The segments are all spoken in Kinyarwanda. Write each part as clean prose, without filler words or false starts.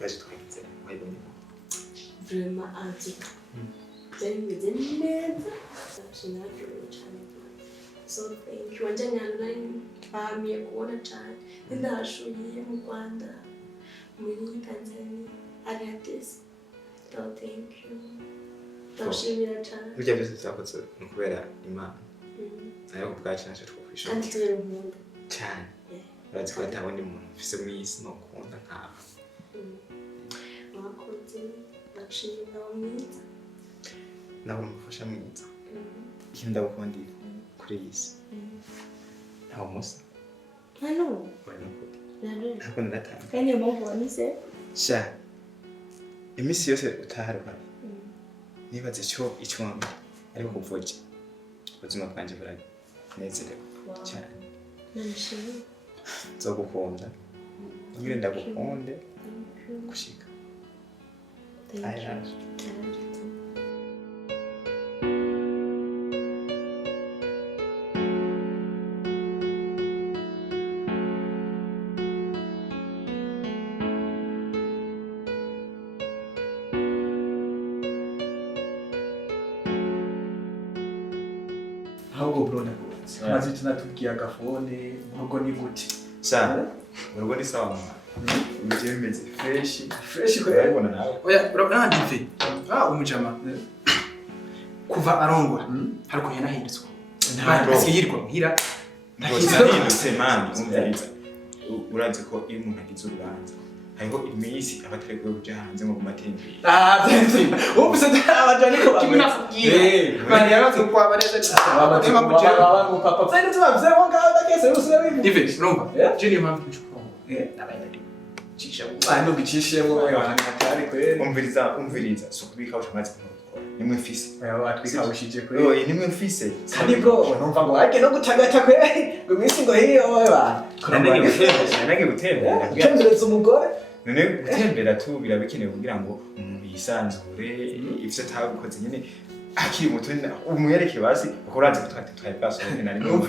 baje twagize wayibonye vraiment anti bimeze neza sinajuru cyane so thank you wanje ngana bamiye kubona cyane ndashuye mu Rwanda muri Tanzania ari hatese so thank you ndashimira cyane burya byose twakoze kubera Imana nayo kubwacanze twofisha kandi tubera umuntu cyane urazi ko atabona umuntu ufise mwisi no kubona nkawe murakoze ndashimira mwiza nawe mufasha mwiza ikintu ndagukunda kuri iyi si ntawe musa hano ntabwo ndatanga kandi mpamvu wanise sha imisi yose utaharuka nibaze icyo wambaye ariko kuvuga ubuzima bwanjye buranezerewe cyane nishimye nzogukunda ngire ndagukunde gushika ayaje ahubwo brona maze tunatubwiye agafone urugo ni gute sana urugo ni sawa umujye bimeze fresh ko urabona nawe oya urabona dive umujama kuva arongora hariko yanahindutse ntabwo yirwa muhira ndahindutse man umviriza urazi ko iyo umuntu agize urubanza hariho imisi abateguye kuja hanze ngo kumatembere byinshi ubuse abajani ko kimwe bani yarazo kwa bareza abatema kujya abantu papa cyane tubavye ngo ngaho ndakese usubira dive urumva jeni mpamvu cyuko nabaye cisha ndo gicishemo abantu atari kwere umviriza so kubika ushamaze kumukora nimwe mfise atwikawushije kwere nimwe mfise kandi bro numva ngo ake no gutagata kwere ngo misi ngo hiyo wewe nange gutembera cyembereza umugore none gutembera tu birabikenewe kugira ngo umuntu yisanzure ivyo atagukoze nyene akiri muto umwereke basi ukoranze gutwate twaye basohoke nari mu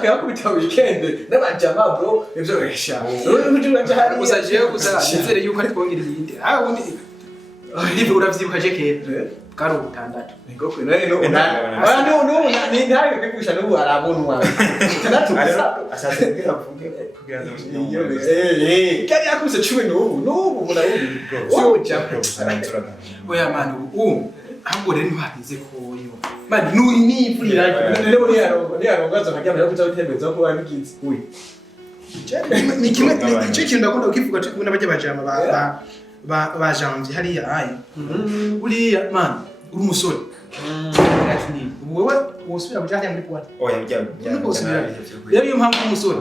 twakubita weekend n'abajama bro ivyo resha ujura jahari usaje nizere yuko ari twongera ibindi undi dive uravyibuka je kera bwari ubutandatu ngo kwe no ni ntayo kwigusha no arabonwa tandatu asase kugira ngo kari yakuse 10 n'ubu murawubi bro bro sarantura oya mani ahubwo rero ntibabize ko yo mani n'ivurira rero ni yarongaza akajya kuza gutembeza ko wabigize we ni kimwe cyo kintu ndakunda ukivuga cyo n'abajya bajama ba janvier hariya ayi uriya mani uri umusore wowe wosubira kujya muri kwata oya rero iyo mpamvu umusore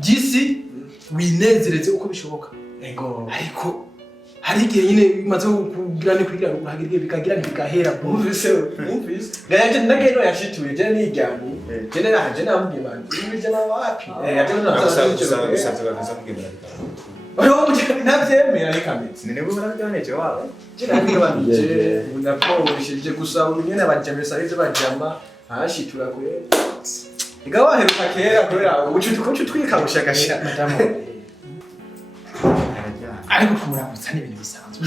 gisi winezereze uko bishoboka ariko hari igihe nyine maze kugira ne kugira urahagirye bikagira bikahera umvise gaje ndageno yashituye je nijyani je naraje namubwiye bandi ibije nawapi yaje nasaza kugira oyo muje navyemera ikametse nene bo baraganeje wawe kirandi banje unaposhije gusa unyene abajamesa arize bajama hashitura kwe igawa heruka kera kubera ubucuti twikabusha gasha madamu ariko kumurabutsa n'ibintu bisanzwe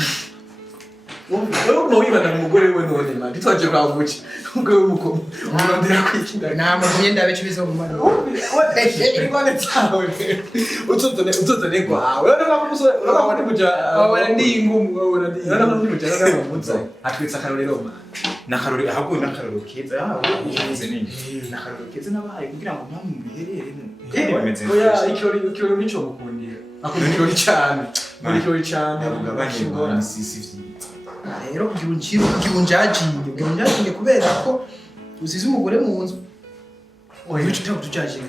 wowe no wibana umugore we none mandi twaje kwa guci umugore w'umukomo urondera kwikinda nama myenda bice bizo mu mano we ibane cyawe utsotone kwawe urabona ko umusore urabona kuja wabona ndi ingumu wabona ndi urabona ko kuja n'amutsa atwitsa karorero ma nakarori ahubwo nakaroro keza uyize ni nakaroro keza nabaye kugira ngo ntamubiherere oya ikiro nico mukundira akundira cyane muri cyo cyane ugabanye sisi rero kibunjajiye kubera ko usize umugore mu nzu oya cyo tujajiye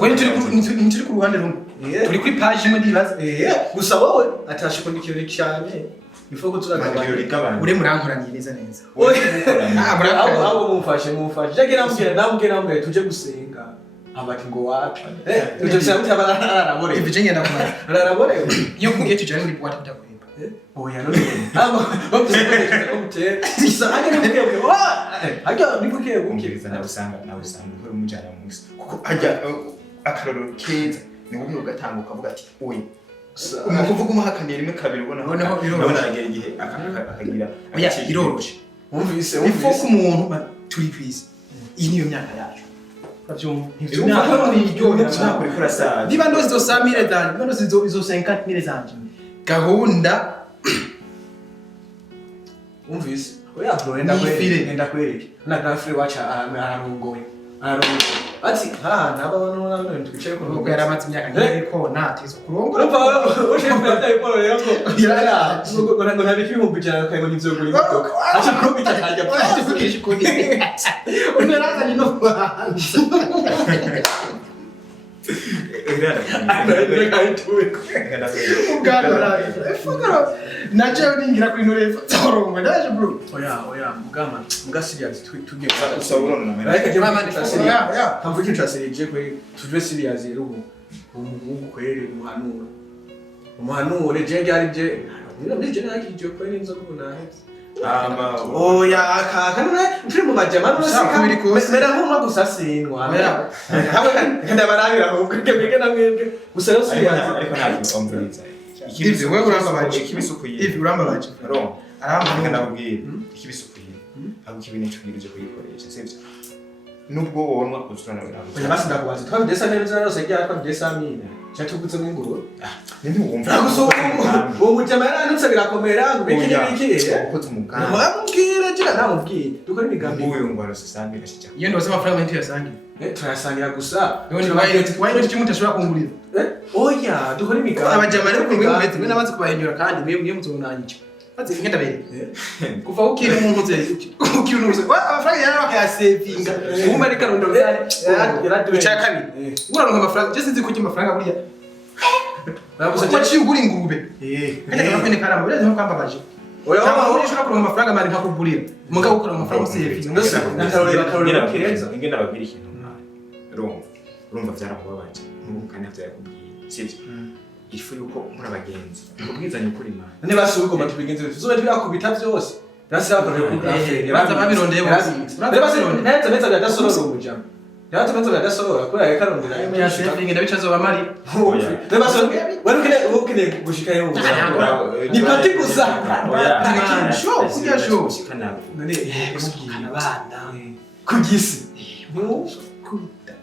wewe turi ku ruhande rumwe turi kuri page imwe ndibaza gusa wowe atashiko ndikiro cyane ifo ko turagabanya ure murankoraniye neza neza abo mumfashe jage namubwira tuje gusenga abati ngo wapi tuje cyangwa tabararabore ibije ngenda kumara ararabore iyo kugiye tujana muri boîte ndakurimba oya none bapfuye ko mutera isa age nibwiye ko age nibwiye umviriza nabusanga ko umujana musi kuko ajya akaroro keza ni wowe ugatanguka uvuga ati oya umukuvuga umuhakaniye rimwe kabiri Noneho biroroshe. nabona agera igihe akagira oya biroroshe wumvise ifo ku muntu turi kwisi iyi niyo myaka yacu uravyumva ivyo Urumva myaka ko niryohera ntabwo uriko urasaza niba ndozi izo 100,000 zanje niba ndozi izo 50,000 zanje gahunda wumvise oya bro enda kwereke na gafre wacha ararongoye ati naba abantu twicaye ku ubwo yaramaze imyaka nk'iyi ko natizo kurongora ushimwe atayiporo rero ngo yara ngo ntabiki ibihumbi ijana kayibona ivyo guri imodoka acha kubita kajya ati kukishi kuri unerazanye no ubwaro naje ningira kuri norefa torongo ndaje bro oya mugama serious tugiye usabura numero ariko je Mama, serious kamvuga intra serious kwe tuje serious rero umuntu kwere umuhanure je ryari je nije nakije kwere inzoga bunahetse oya kanone turi mu majama mera nk'umwe gusa sinwa hamwe kandi barabira ahubwo kebege namwebwe gusa yo serious ariko ntabwo umviriza Ivi wewe urambabaje ikibisukuye Ivi urambabaje ron aramba ndababwira ikibisukuye ahubwo ibintu cyo kirije kuyikoresha sivyo nubwo wonwa kuzurana birago oya basi ndakubaza twabidesa neza rose ryari twabidesa amina cyatugutse mu inguru nindi wumva uwo mujama yaranutse birakomera ngo biki n'ibiki uko tumugana namubwira jira namubwira dukora imigambi uyu ngwaro sisangira shija iyo ndose amafaranga menshi yasangiye turasangira gusa none wayo cyo mutashobora kungurira oya dukora imigambi abajama rero kumwe mubetse mwe nabanze kubahenyura kandi mwe muzonanyica Ati ngenda bere. Kuva ukiri umuntu uze ukiri umuntu. Amafaranga yari bakayasevinga. Ubu bari karundo byari uca kabiri. Uraronka amafaranga. Je sinzi kuki amafaranga buriya. Waciye ugura ingurube. Kandi kamapene karamba buriya nko kwambabaje. Oya waba ushobora kuronka amafaranga mari nkakugurira. Mugabo ukora amafaranga usevinga. Ndakarorera kireza. Ingenda babwira ikintu mwana. Urumva byarakubabaje. Nkuko kandi byakubwiye. Sivyo. Ifu yuko muri abagenzi ubwizanye ukuri mana none basubiye ko tubigenze tuzobe turakubita byose nasi bakoreye ku grafere baza babirondeye bose neza neza badasorora umujama yato neza badasorora ko yakarondera ya sevinga ndabicazo bamari ne basorora wari gushika yo ni pati gusa sho kujya sho none abana kugisi kuta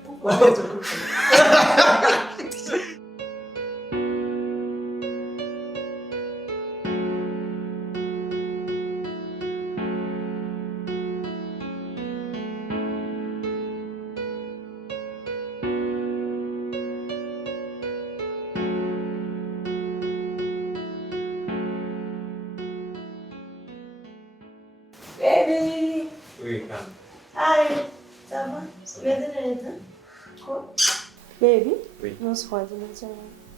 Baby. Oui, calme. Hi. Ça va? Umetengeneza? Baby? Oui. Nusu kwanza mchana.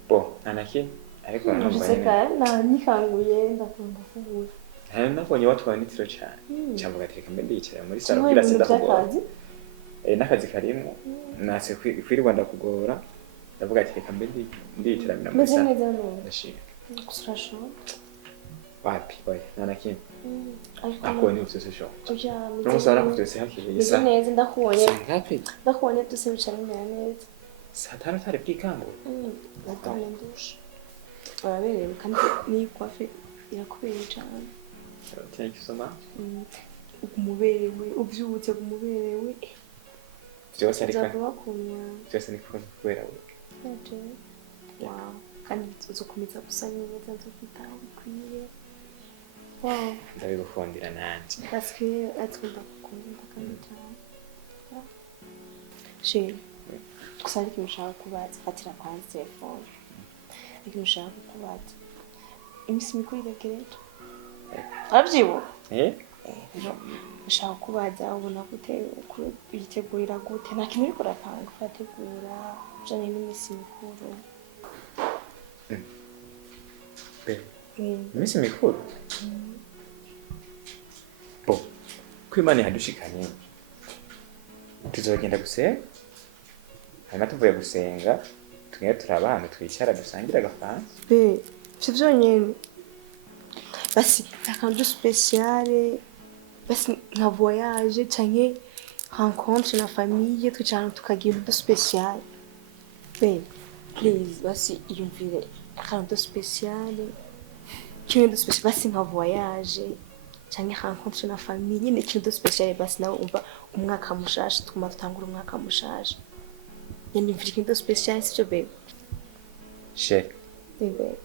Bon, anaki ariko Nashaka na nikanguye ndakunda kugura. nabonye watu wanitiro cyane cyangwa gateka mbe ndicara muri salo Kimwe bila mu sida kugora by'akazi. n'akazi karimo nase kwirwa ndakugora ndavuga ati reka mbe nditeramira muri Meze salo neza none. ndashika Kusasho. wapi oya nanaki Ariko akoni ufite sho uja n'umusaba nakufite hakiri Meze isa neza ndakubonye. ngapi Ndakubonye duse bicara neza. satara tare bwikango Ndakubonye ndusha. Uraberewe kandi ni kwafe irakubereye cyane. thank you so much Umuberewe ubyutse kumuberewe. byose ariko Nzavuga kunya. byose ni kubera we Wow. Kandi uzokomeza gusa neza nzokwitaho bikwiye. Wow. ndabigukundira nanje Parce que atunda kukunda kandi cyane. Chérie. Gusa ariko ushaka kubaza fatira kwanza telefone. Ariko ushaka kubaza. Imisi mikuru iregereje. Abyibo. Ushaka kubaza ubona gute uyitegurira gute nta kintu uriko urapanga urategura ujanye n'imisi mikuru. iminsi mikuru bo kwimana yadushikanye tuzogenda gusenga hanyuma tuvuye gusenga tugenda turabana twicara dusangira agafansi Be sivyo nyene basi akantu spécial basi nka voyage canke rencontre na famille twicara tukagira udu spécial be please basi iyumvire akantu spécial ikintu spécial basi nka voyage canke rencontre na famille nyine ikintu spécial basi nawe umva umwaka mushasha twuma tutangura umwaka mushasha nyine mfite ikintu spécial sicyo baby she baby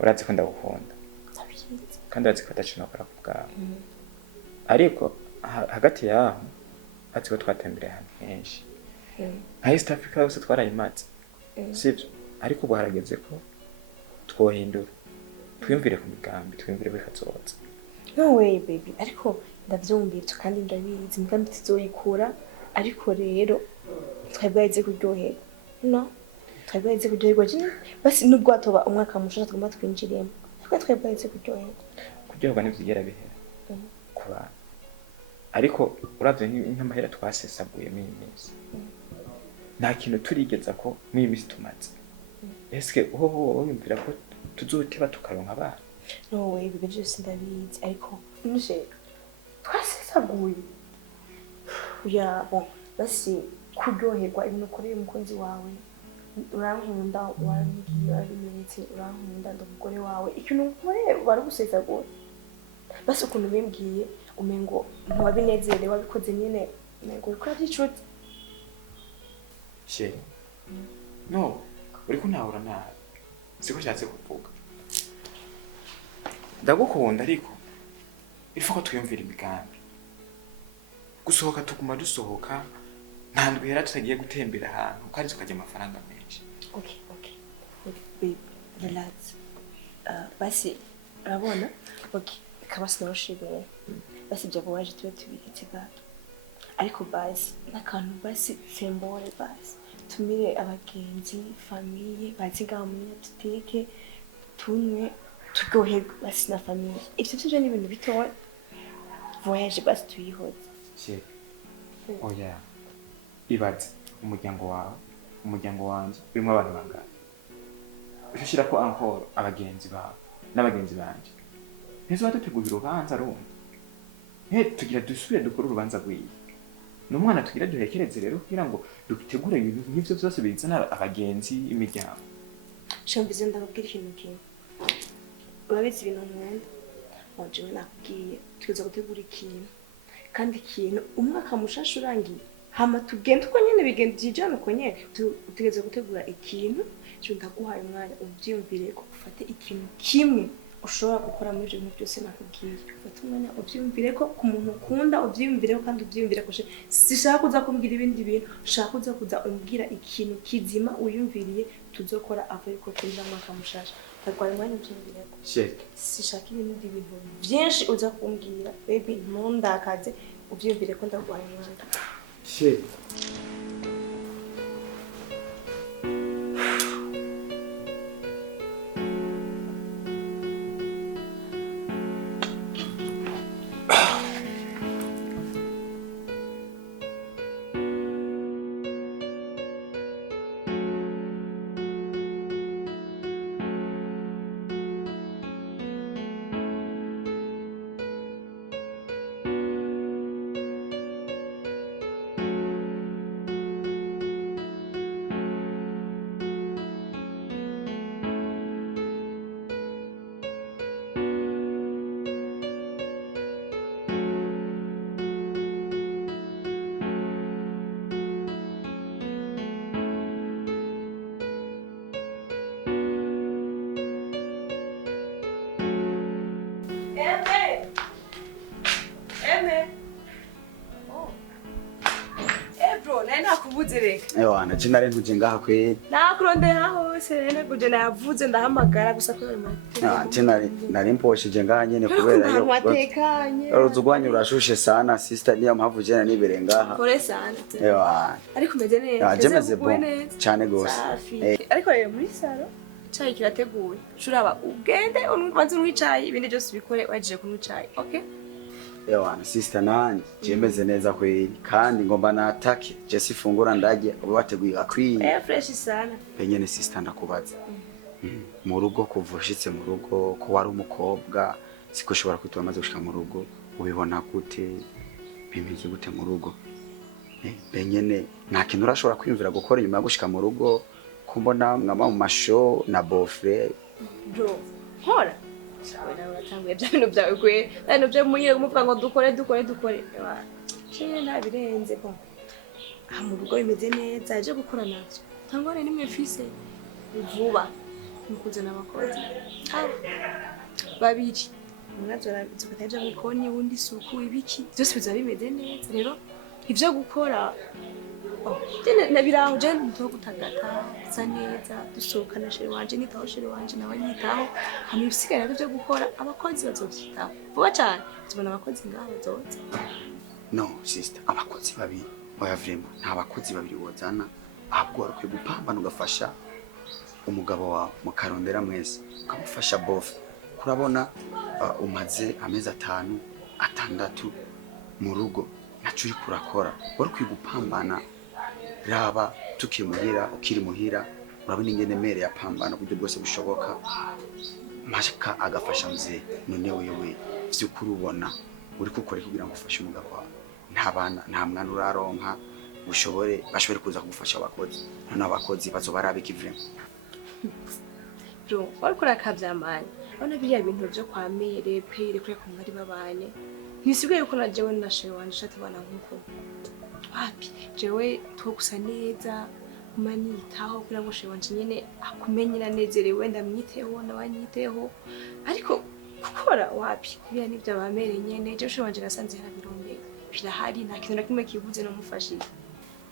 urazi ko ndagukunda ndabizi kandi urazi ko atacunakora ku bwawe ariko hagati yaho urazi ko twatembereye ahantu henshi nka East Africa yose twarayimatse sivyo ariko ubu harageze ko twohindura twiyumvire ku migambi twiyumvire ko kazoza no way baby ariko ndavyumvira kandi ndabizi imigambi tuzoyikura ariko rero twebwaize kuryoherwa no twebwaize kuryoherwa nyine basi nubwo atoba umwaka mushasha tugomba twinjiriyemo twebwaize kuryoherwa ntivyigera bihera ku bantu ariko uravye nk'amahera twasesaguyemo iyi minsi nta kintu turigeza ko n'iyi minsi tumaze eske wowe wiyumvira ko tuzoteba tukaronka abana no way ibyo byose ndabizi ariko nje twasesaguye ya bon basi kuryoherwa ibintu ukoreye umukunzi wawe urankunda warambwiye warabimenetse urankunda ndumugore wawe ikintu nkoreye bari gusesagura basi ukuntu bimbwiye umengo ntiwabinezerewe wabikoze nyine umengo uriko uraby'inshuti she no uriko ntahura nabi siko nshatse kuvuga ndagukunda ariko irifa ko twiyumvira imigambi gusohoka tuguma dusohoka nta ndwara tutagiye gutembera ahantu kandi tukajya amafaranga menshi okay babe relax basi urabona okay kabasi narushibeye basi bya voyage tuba tubiretse gato ariko basi n'akantu basi sembore basi tumire abagenzi famille bazi ngaho muri tuteke tunywe turyoherwe basi na famille ivyo byo ni ibintu bitoya voyage basi tuyihoze she oya ibaze umuryango wawe umuryango wanje urimo abantu bangana ushira ko encore abagenzi bawe n'abagenzi banje neza dutegura urubanza rumwe tugira dusubire dukora urubanza rwiye n'umwana tugira duhekereze rero kugira ngo dutegure ibintu nk'ivyo byose bizana abagenzi imiryango shambize ndababwira ikintu kimwe urabizi ibintu nkunda wanje nakubwiye tugeza gutegura ikintu kandi ikintu umwaka mushasha urangiye hama tugenda uko nyene bigenda byijana uko nyene tugeza gutegura ikintu cyo ndaguhaye umwanya ubyiyumvire ko ufate ikintu kimwe ushobora gukora muri ibyo bintu byose nakubwiye ufate umwanya ubyiyumvire ko ku muntu ukunda ubyiyumvireho kandi ubyiyumvire ko sishaka kuza kumbwira ibindi bintu ushaka kuza umbwira ikintu kizima uyumviriye tuzokora avuye ko twinjira mu mwaka mushasha arwara umwanya ubyiyumvire ko sishaka ibindi bintu byinshi uza kumbwira baby ntundakaze ubyiyumvire ko ndarwaye umwanya Ewa na china renu jenga kwe. Na kuronde hose rene kujena yavuze ndahamagara gusa ko china narimposhe jenga nyene kubera yo. Watekanye. Uruzugwanyu urashushe sana sister niyo mpamvu jena nibere ngaha. Kore sana. Ewa. Ariko meze neza. Ya jemeze bon. Cyane gose. Ariko rero muri salo cyayi kirateguye. Shuraba ugende unwanze unwicaye ibindi byose bikore wajije kunwicaye. Okay? Ewa sister nani jemeze neza kweli kandi ngomba natake je sifungura ndaje abo bateguye akwiye fresh sana penyene sister ndakubaza mu rugo kuvushitse mu rugo ko wari umukobwa siko ushobora kwitwa amaze gushika mu rugo ubibona gute bimeze gute mu rugo penyene nta kintu urashobora kwimvira gukora nyuma yo gushika mu rugo ko kumbona mwaba mu mashow na bofre bro nkora sawe nawe uratanguye bya bintu byawe kwe nano byo munyire kumuvuga ngo dukore cyane nabirenze ko mu rugo bimeze neza aje gukora navyo tangore nimwe fise vuba mukuzana abakozi babiri munazora zukataje mu koni wundi suku ibiki byose biza bimeze neza rero ivyo gukora nabiraho je ndo gutagata za neza dusohokana sheri wanje nitaho sheri wanje nawe nitaho hamwe ibisigara byo gukora abakozi bazovyitaho vuba cyane tubona abakozi ngaho bazoza no sister abakozi babiri oya vrema nta bakozi babiri wozana ahubwo warukwiye gupambana ugafasha umugabo wawe mukarondera mwese ukamufasha bof kurabona umaze amezi 5 6 mu rugo naco uri kurakora warukwiye gupambana raba tukimuhira ukiri muhira urabona ingene mere yapambana buryo bwose bushoboka mashaka agafasha mzee none wewe vyukuri ubona uri gukora kugira ngo ufashe umugabo wawe nta bana nta mwana uraronka bashobore kuza kugufasha abakozi none abakozi bazobarabika ivrema bro wariko rakavyamanye ona biriya bintu byo kwa mere pere kure ko mwari babanye nisigaye ko na jewe na shewe wanje shati bana nkuko wapi jewe tugusa neza kumanitaho kugira ngo shewe wanje nyene akumenyera nezerewe ndamwiteho nabanyiteho ariko gukora wapi biriya nivyo abamere nyene je shewe wanje nasanze harabirondeye birahari nta kintu na kimwe kibuze no mufashije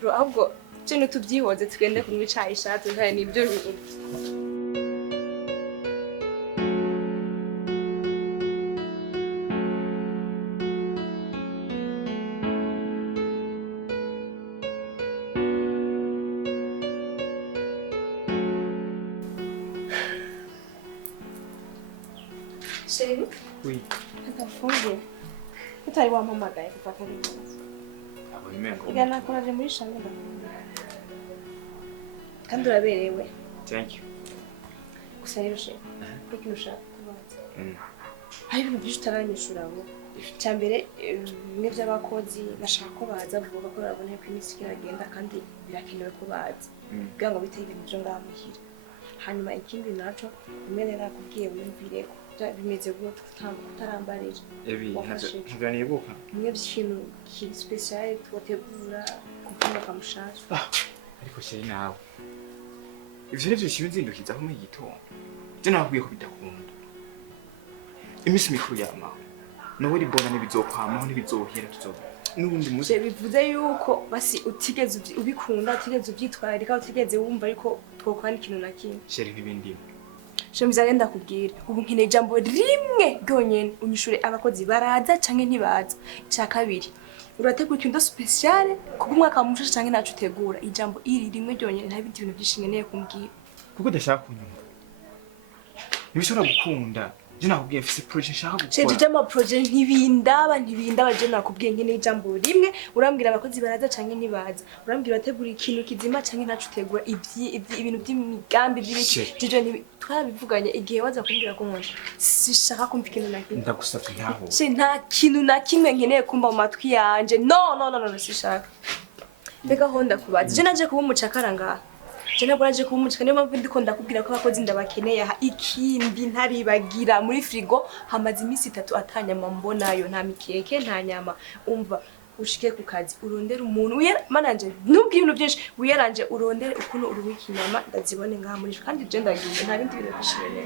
bro ahubwo je tuvyihoze tugende kunywa icayi shati kandi nibyo bintu Chérie? Oui. Atafungiye. Utari wampamagaye kuva kare neza. Abo imengo. Igana nakoraje muri shamwe. Kandi uraberewe. Thank you. Gusa rero she. Kuki nushaka kubaza? Hari ibintu byinshi utaranyishura abo. Cyambere bimwe by'abakozi nashaka ko baza vuba ko barabona ko iminsi iragenda kandi birakenewe ko baza. Kugira ngo biteye ibintu byo ngamuhira. Hanyuma ikindi naco bimwe nakubwiye wumvire ko bimeze gute utarambarira ntabwo nibuka bimwe by'ikintu kiri special twategura kuvuga kamushasha ariko sheri nawe ivyo nivyo shibizindukizaho mu gitondo je nakubwiye ko bidakunda imisi mikuru yama nawe ribona n'ibizokwamaho n'ibizohera tuzoba n'ubundi muzi bivuze yuko basi utigeze ubikunda utigeze ubyitwararika utigeze wumva ariko twokwana ikintu na kimwe sheri n'ibindi Shemizare ndakubwira ubu nkeneye ijambo rimwe ryonyene unyishure abakozi baraza canke ntibaza cya kabiri urategura ikintu special kuko umwaka wa mushasha canke nacu utegura ijambo iri rimwe ryonyene nta bindi bintu byinshi nkeneye kumbwira kuko udashaka kunyumva ntibishobora gukunda je nakubwiye mfise project nshaka gukora Sheje ama project ntibindaba je nakubwiye nkeneye ijambo rimwe urambwira abakozi baraza canke ntibaza urambwira urategura ikintu kizima canke nacu utegura ibintu by'imigambi by'ibiki twabivuganye igihe waza kumbwira ko nkora sishaka kumva ikintu na kimwe ndagusavye ntaho nta kintu na kimwe nkeneye kumva mu matwi yanje no sishaka mbega ho ndakubaza je naje kuba umucakara ngaha je nabwo naje kuba umucakara niyo mpamvu ndiko ndakubwira ko abakozi ndabakeneye aha ikindi ntaribagira muri frigo hamaze iminsi 3 atanyama mbonayo nta mikeke nta nyama umva ushike ku kazi urondera umuntu mananje nubwo ibintu byinshi wiyaranje urondere ukuntu uruwiki inyama ndazibone ngaha muri kandi je ndagiye nta bindi bintu bishimye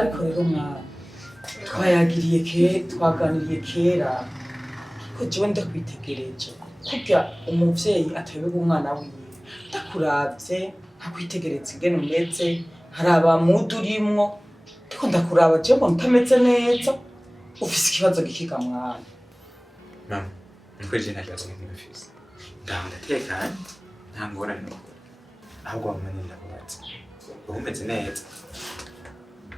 ariko rero mwana twaganiriye kera ko jewe ndakwitegereje kurya umuvyeyi atebega umwana wiwe ndakuravye nkakwitegereza ingene umeze haraba mudu urimwo ariko ndakuraba jewe mbona utameze neza ufise ikibazo gikiga mwana mama nkwije nta kibazo n'imfise ndatekanye nta ngorane n'ukuri ahubwo wamenye ndakubatse umeze neza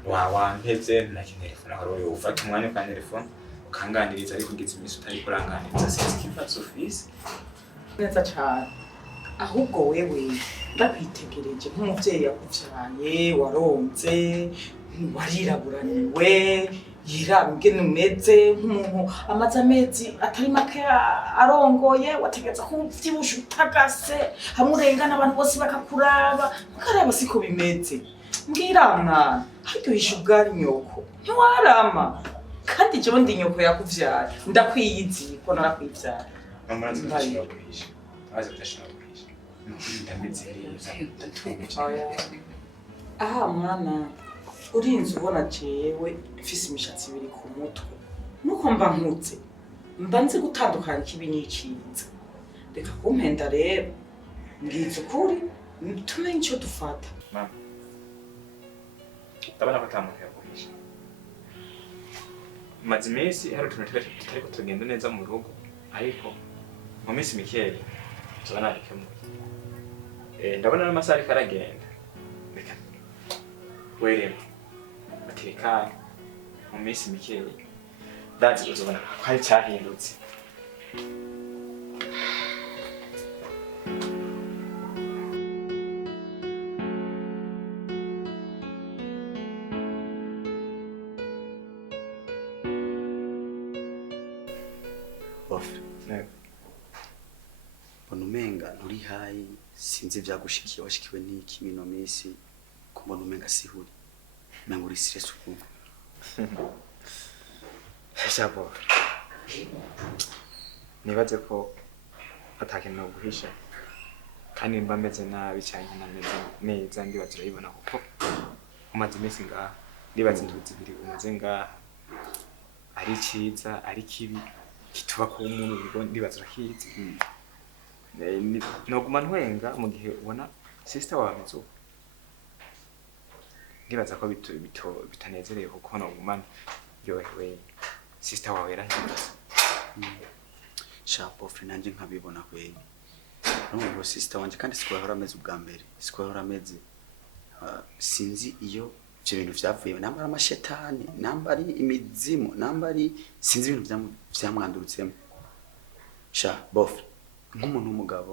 wampevye nake telefone aho rero ufata umwanya uka telefone ukanganiriza ariko ugize iminsi utari kuranganiriza sinzi ikibazo ufise neza cyane ahubwo wewe ndakwitegereje nk'umuvyeyi yakuvyaye waronze wariraburaniwe yiraba ingene umeze nk'umuntu amaze amezi atari make arongoye wategeza ko uvyibusha utagase hamwe urengana abantu bose bakakuraba ukaraba siko bimeze mbwira mwana haryohisha ubwari nyoko ntiwarama kandi jewe ndi nyoko yakuvyaye ndakwiyizi ko narakwivyara amarazi ndashobora aza ndashobora ndameze neza aha mwana urinze ubona jewe mfise imishatsi ibiri ku mutwe nuko mba nkutse mba nzi gutandukanya ikibi n'iciza reka kumpenda rero mbwiza ukuri tumenye ico dufata mama ndabona ko ata muntu yaguhisha maze iminsi hari utuntu tutariko tugenda neza mu rugo ariko mu minsi mikeya tuba nabikemuye ndabona n'amasaha ariko aragenda reka werema batekanye mu minsi mikeya ndazi uzobona ko hari cyahindutse mbona umenga nturi hayi sinzi ivyagushikiye washikiwe n'iki mino misi ko mbona umenga sihuri umenga uri stress ukumva Jabo nibaze ko atakintu no guhisha kandi mba meze nabi cyane nameze neza ndibaze urayibona kuko umaze iminsi ngaha ndibaze intuzi ibiri umaze ngaha ari ciza ari kibi kituba ku umuntu bigo ndibaze urakizi noguma ntwenga mu gihe ubona sister wawe ameze uko ndibaza ko bitanezereye kuko noguma yohewe sister wawe yarahindutse sharp of nanje nkabibona kweli n'uwo sister wanje kandi siko yahora ameze ubwa mbere siko yahora ameze sinzi iyo ivyo bintu vyavuye nambara amashetani nambari imizimu nambari sinzi ibintu vyamwandurutsemo sha bof nk'umuntu w'umugabo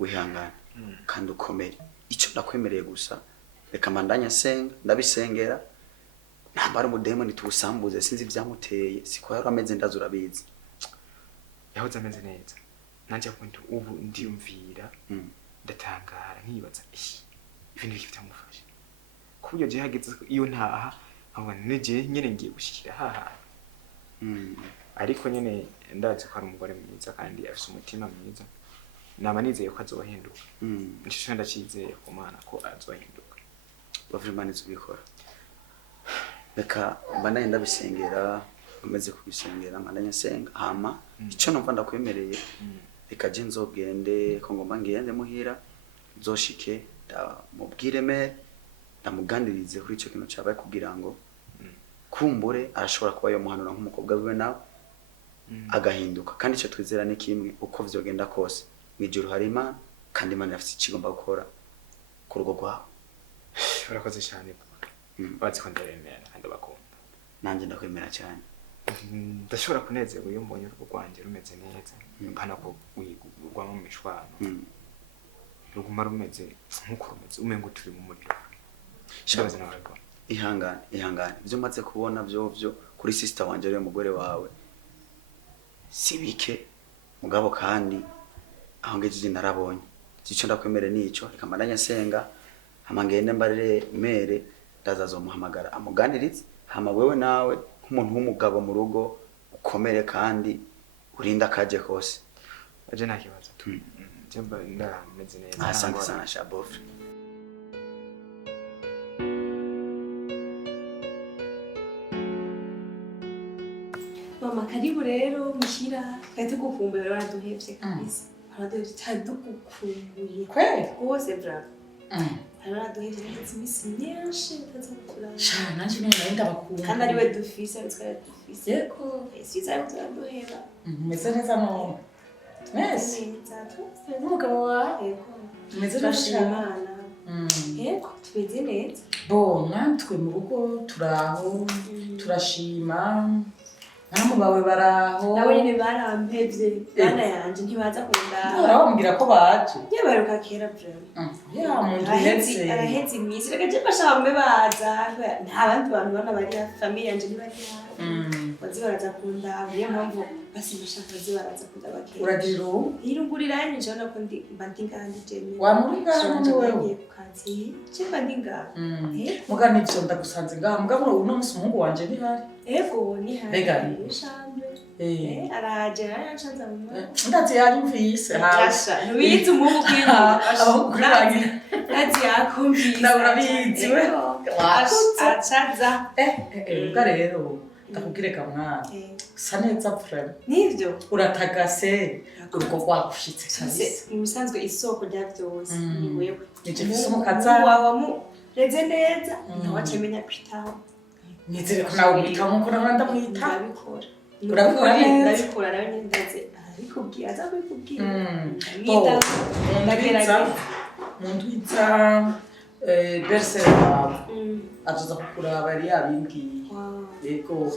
wihangana kandi ukomere ico nakwemereye gusa reka mandanya senga ndabisengera nambara umudemoni tuwusambuze sinzi ivyamuteye siko yahora ameze ndaza urabizi yahoze ameze neza nanje akuntu ubu ndiyumvira ndatangara nkibaza ibintu biki byamufasha kubyo je hageze iyo ntaha nkabona neje nyene ngiye gushikira haha ariko nyene ndazi ko ari umugore mwiza kandi afise umutima mwiza nama nizeye ko azohinduka nicyo ndacizeye ku Mana ko azohinduka bavimana izubikora reka mbandanye ndabisengera amaze kubisengera mandanya senga hama ico numva ndakwemereye reka je nzogende ko ngomba ngende muhira nzoshike ndamubwire me ndamuganirize kuri ico kintu cabaye kugira ngo kumbure arashobora kuba yo muhanura nk'umukobwa wiwe nawe agahinduka kandi ico twizera ni kimwe uko vyogenda kose mwijuru hari Imana kandi Imana yafite ikigomba gukora ku rugo rwawe urakoze cyane bazi ko ndaremera kandi bakunda nanje ndakwemera cyane ndashobora kunezerwa iyo mbonye urugo rwanjye rumeze neza mpana ko wigurwamo mu mishwano ruguma rumeze nk'uko rumeze umengo turi mu muriro shabaze nawe ko ihangane ibyo maze kubona byo kuri sister wanje ari umugore wawe sibike mugabo kandi aho ngejeje narabonye ico ndakwemere nico reka mandanya senga hama ngende mbarire mere ndazazomuhamagara amuganirize hama wewe nawe nk'umuntu w'umugabo mu rugo ukomere kandi urinda kaje kose aje nta kibazo jemba ndameze neza asante sana shabof mama karibu rero mushira twahise gukumbuye baraduhevye kabisa baraduhevye cyane dukumbuye kweli rwose bravo baraduhevye ndetse imisi myinshi bitaza kuturana sha nanje none nari ndabakunda kandi ari we dufise twari dufise yego siza yo turaduheba meze neza none mwese n'umugabo wawe meze neza Imana yego tumeze neza bo natwe mu rugo turaho turashima namu bawe baraho nawe nyine barampevye bana yanje ntibaza kundaba barabambwira ko baje yabaruka kera vraiment ya muntu hetse araheze imisi reka je bashambe baza nta bandi bantu bana bari famille yanje ntibari bazi baraza kundaba niyo mpamvu basi bashaka bazi baraza kundaba kera uragira ubu irungurira yanyu njana ko mba ndi ngandi jeni wamurigana ni wewe kukazi mba ndi ngandi muga nivyo ndagusanze ngaha muga muri uno musi umuhungu wanje ntihari ego ni hari Begani. shambe araje aracanza mu ndazi yanyumvise Nshasha nubizi umuhungu kwiba abakurangira ndazi yakumvise nawe urabizi we acaza muga rero ndakubwire kamwana usa neza vrema nivyo uratagase urugo rwagushitse kabisa mu bisanzwe isoko rya byose ni wewe nije mfise umukaza reze neza ntawacamenya kwitaho nizere ko nawe umwitaho nkuko nawe ndamwitaho ndabikora urabikora neza ndabikora nawe nyine ndaze arabikubwira aza kubikubwira mundwiza bersere wawe azoza kukuraba yari yabimbwiye yego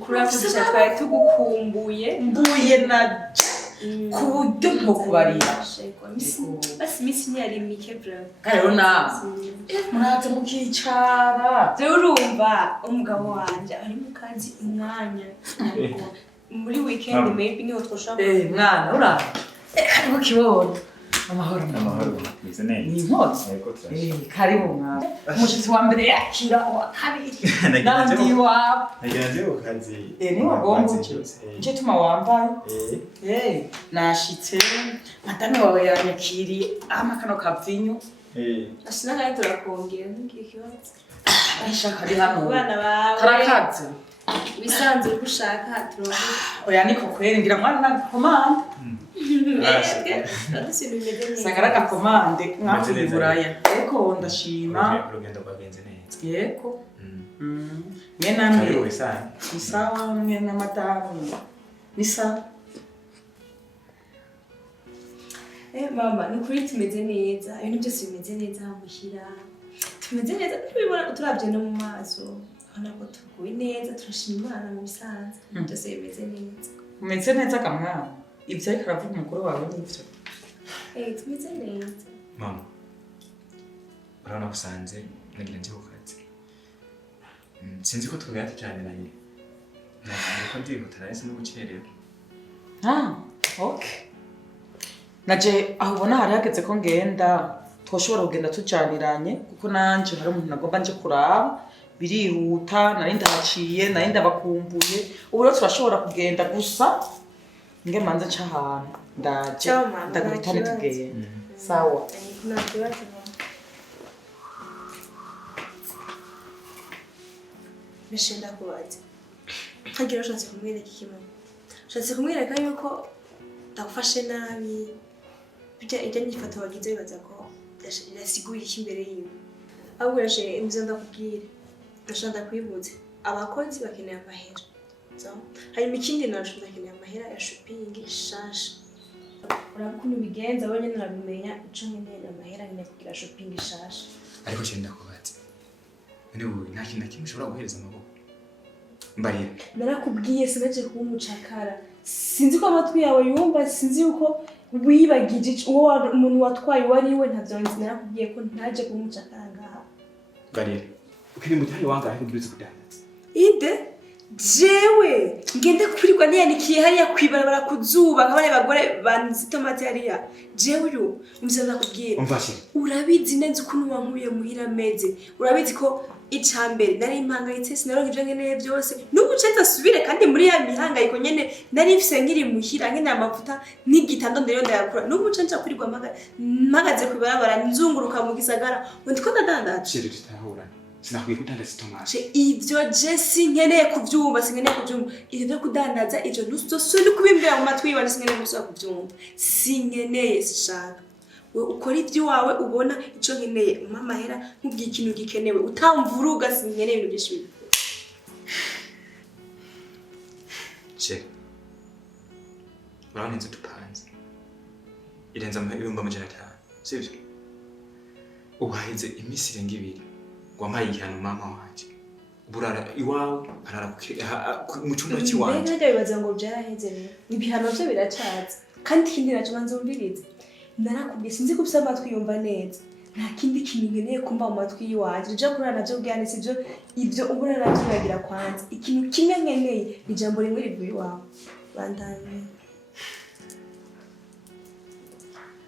kurakugisha twari tugukumbuye mbuye na ku buryo bwo kubarira basi imisi ntiyari mike bravo rero nawe muraza mukicara rero urumva umugabo wanje ari mu kazi umwanya ariko muri weekend maybe niho twoshaka mwana uraje karibu kibona amahoro mwize neza ni nkotsi karibu mwana umushitsi wa mbere yakira uwa kabiri nandi wawe nagenze ukazi ni wagombuke nicyo tuma wambaye nashitse madame wawe yanyakiriye kano kavinyu asinagaye turakongera ntugiye kibazo ayishaka ari hano abana bawe karakaze bisanzwe gushaka turongo oya niko kweri ngira mwana na komande sagara gakomande mwavuye buraya eko ndashima urugendo rwagenze neza yeko mwe namwe karibu isani isawa mwe na madamu ni sawa mama nukuri tumeze neza ibintu byose bimeze neza muhira tumeze neza tubibona turabye no mu maso urabona ko tuguwe neza turashima Imana mu bisanzwe byose bimeze neza umeze neza kamwana ibyo ariko aravuga umugore wawe n'ibyo tumeze neza mama urabona ko usanze nagira njye ku kazi sinzi ko twagaya tujaniranye ntabwo ndihuta nahise no gucererwa okay naje aho ubona hari hageze ko ngenda twoshobora kugenda tujaniranye kuko nanje hari umuntu nagomba nje kuraba birihuta nari ndahaciye nari ndabakumbuye ubu rero turashobora kugenda gusa nge manza cy'ahantu ndaje ndaguhitane tugeye sawa Mishenda kubaza ntagira ushatse kumwereka ikibazo ushatse kumwereka yuko ndagufashe nabi ijya nyifato wagize bibaza ko yasiguye iki imbere yiwe ahubwo yashe imvyo ndakubwira ndashaka kwibutsa abakozi bakeneye amahera hanyuma ikindi nacu ndakeneye amahera ya shopping nshasha urakuntu bigenza wowe nyine urabimenya ico nkeneye amahera nyine kugira shopping nshasha ariko cyenda kubatse ni ubu nta kintu kimwe ushobora guhereza amaboko mbarira narakubwiye sinaje kuba umucakara sinzi ko amatwi yawe yumva sinzi yuko wibagije uwo umuntu watwaye wari we ntavyo nzi narakubwiye ko ntaje kuba umucakara ngaha mbarira ukiri mutayi wangahe kubyutse kudandaza ide jewe ngende kurirwa niyanikiye hariya kwibarabara kuzuba nk'abane bagore banzi tomate hariya jewe uyu umvise ndakubwiye umvashye urabizi neza ukuntu wankuye muhira meze urabizi ko icambere nari impangayitse sinaronka ivyo nkeneye byose n'ubu cenza asubire kandi muri ya mihangayiko nyene nari mfise nkiri muhira nkeneye amavuta n'igitando ndero ndayakura n'ubu cenza kurirwa mpagaze kwibarabara nzunguruka mu gisagara undi ko ndadandaje shiri tutahura sinakwiye kudandaza tomate ivyo je sinkeneye kuvyumva sinkeneye kuvyumva ivyo byo kudandaza ivyo ntusosoni kubimbira mu matwi yiwe sinkeneye gusubira kuvyumva sinkeneye sishaka we ukora ivyo wawe ubona ico nkeneye amahera nkubwiye ikintu gikenewe utamvuruga sinkeneye ibintu byinshi che urabona inzu tupanze irenza ibihumbi 500 sivyo ubu haheze iminsi irenga 2 ngo wampaye igihano mama wanje burara iwawe arara mu cyumba cy'iwanje mbega bibaza ngo byaraheze rero ibihano byo biracaza kandi ikindi naco banzumvirize narakubwiye sinzi ko usaba twiyumva neza nta kindi kintu ngeneye kumva mu matwi yiwanje uje kurana navyo bwane sivyo ivyo ubura navyo biragira kwanza ikintu kimwe ngeneye ijambo rimwe rivuye iwawe bandanye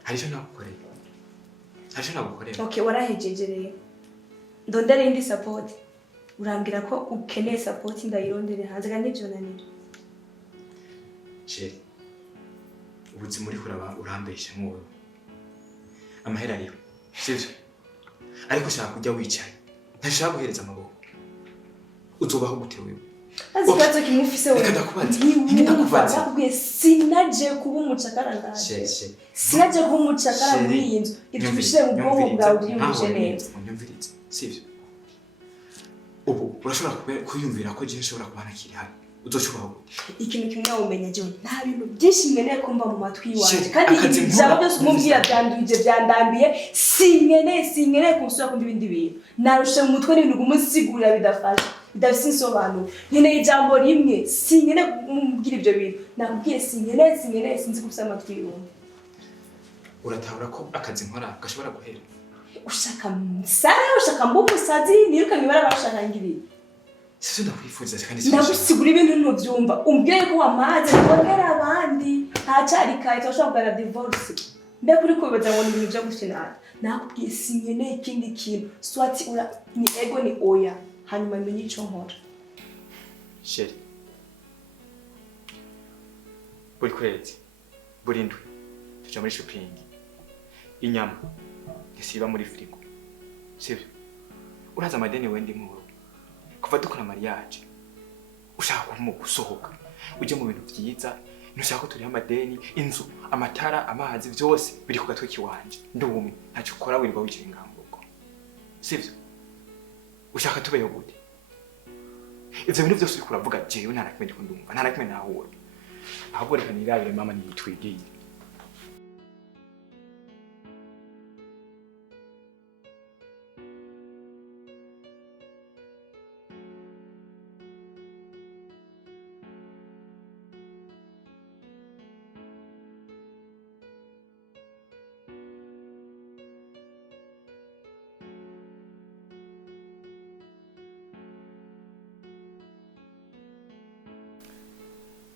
haricyo nagukoreye okay warahejeje rero ndondere indi support urambwira ko ukeneye support ndayirondere hanze kandi ivyo nanira Chérie ubuzima uri kuraba urambeshe nk'uwo amahera ariho sivyo ariko ushaka kujya wicaye ntashaka guhereza amaboko uzobaho gute wewe azibazo kimufise wewe ndakubaza nakubwiye sinaje kuba umucakara ndaje sinaje kuba umucakara muri iyi nzu ibyo bishire mu bwonko bwawe byiyumvishe neza unyumvirize sivyo ubu urashobora kuyumvira ko je nshobora kubana kiri hano uzoshobora gute ikintu kimwe wumenya John nta bintu byinshi nkeneye kumva mu matwi yiwanje kandi ijambo byose umubwira byandambiye sinkeneye kusura kumva ibindi bintu narushe mu mutwe n'ibintu gumusigurira bidafasha bidafise insobanuro nkeneye ijambo rimwe sinkeneye kumubwira ibyo bintu nakubwiye sinkeneye sinzi kubisa amatwi yiwanje uratahura ko akazi nkora gashobora guhera ushaka mbumusazi nirukanye barabashakangiriye sivyo ndakwifuza kandi ndagusigura ibintu ntubyumva umbwiye ko wamaze kubonera abandi ntacari kaye twashobora kugana divorce mbega uri kubibaza ngo ni ibintu byo gukinana nakubwiye sinkeneye ikindi kintu swati ni ego ni oya hanyuma menye ico nkora Chérie buri kwezi buri ndwi tuja muri shopping inyama ngisiba muri frigo sivyo uraza amadeni wendi nkuru kuva dukora mariage ushaka gusohoka uje mu bintu vyiza nushaka ko turi amadeni inzu amatara amazi vyose biri ku gatwe kiwanje ndumwe ntacyo ukora wirirwa wicaye ngambuko sivyo ushaka tubeyo gute ivyo bintu vyose uriko uravuga jewe nta nakimwe ndiko ndumva nta nakimwe nahura ahubwo reka nirabire mama nitwigiye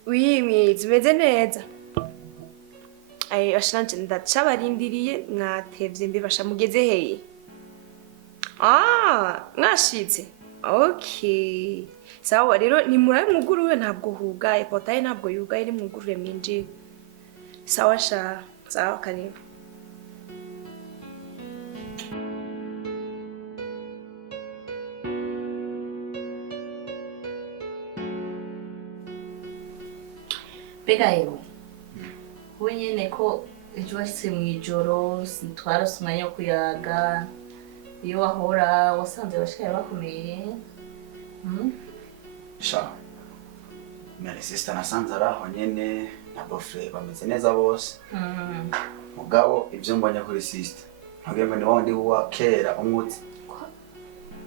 Oui, zimeze neza. Ai ashanje ndacabarindiriye mwatevye mbibasha mugeze heye. Mwashitse. Okay. Sawa rero ni murabe mwuguruwe ntabwo hugaye, portail ntabwo yugaye ni mwuguruwe mwinjire. Sawa sha, sawa karibu. Mbega yewe we nyene ko ejo washitse mw'ijoro twarose umwanya wo kuyaga iyo wahora wasanze bashikaye bakomeye sha mere sister nasanze araho nyene na bofre bameze neza bose mugabo ibyo mbonye kuri sister ntabwo ni wandi wa kera umwuti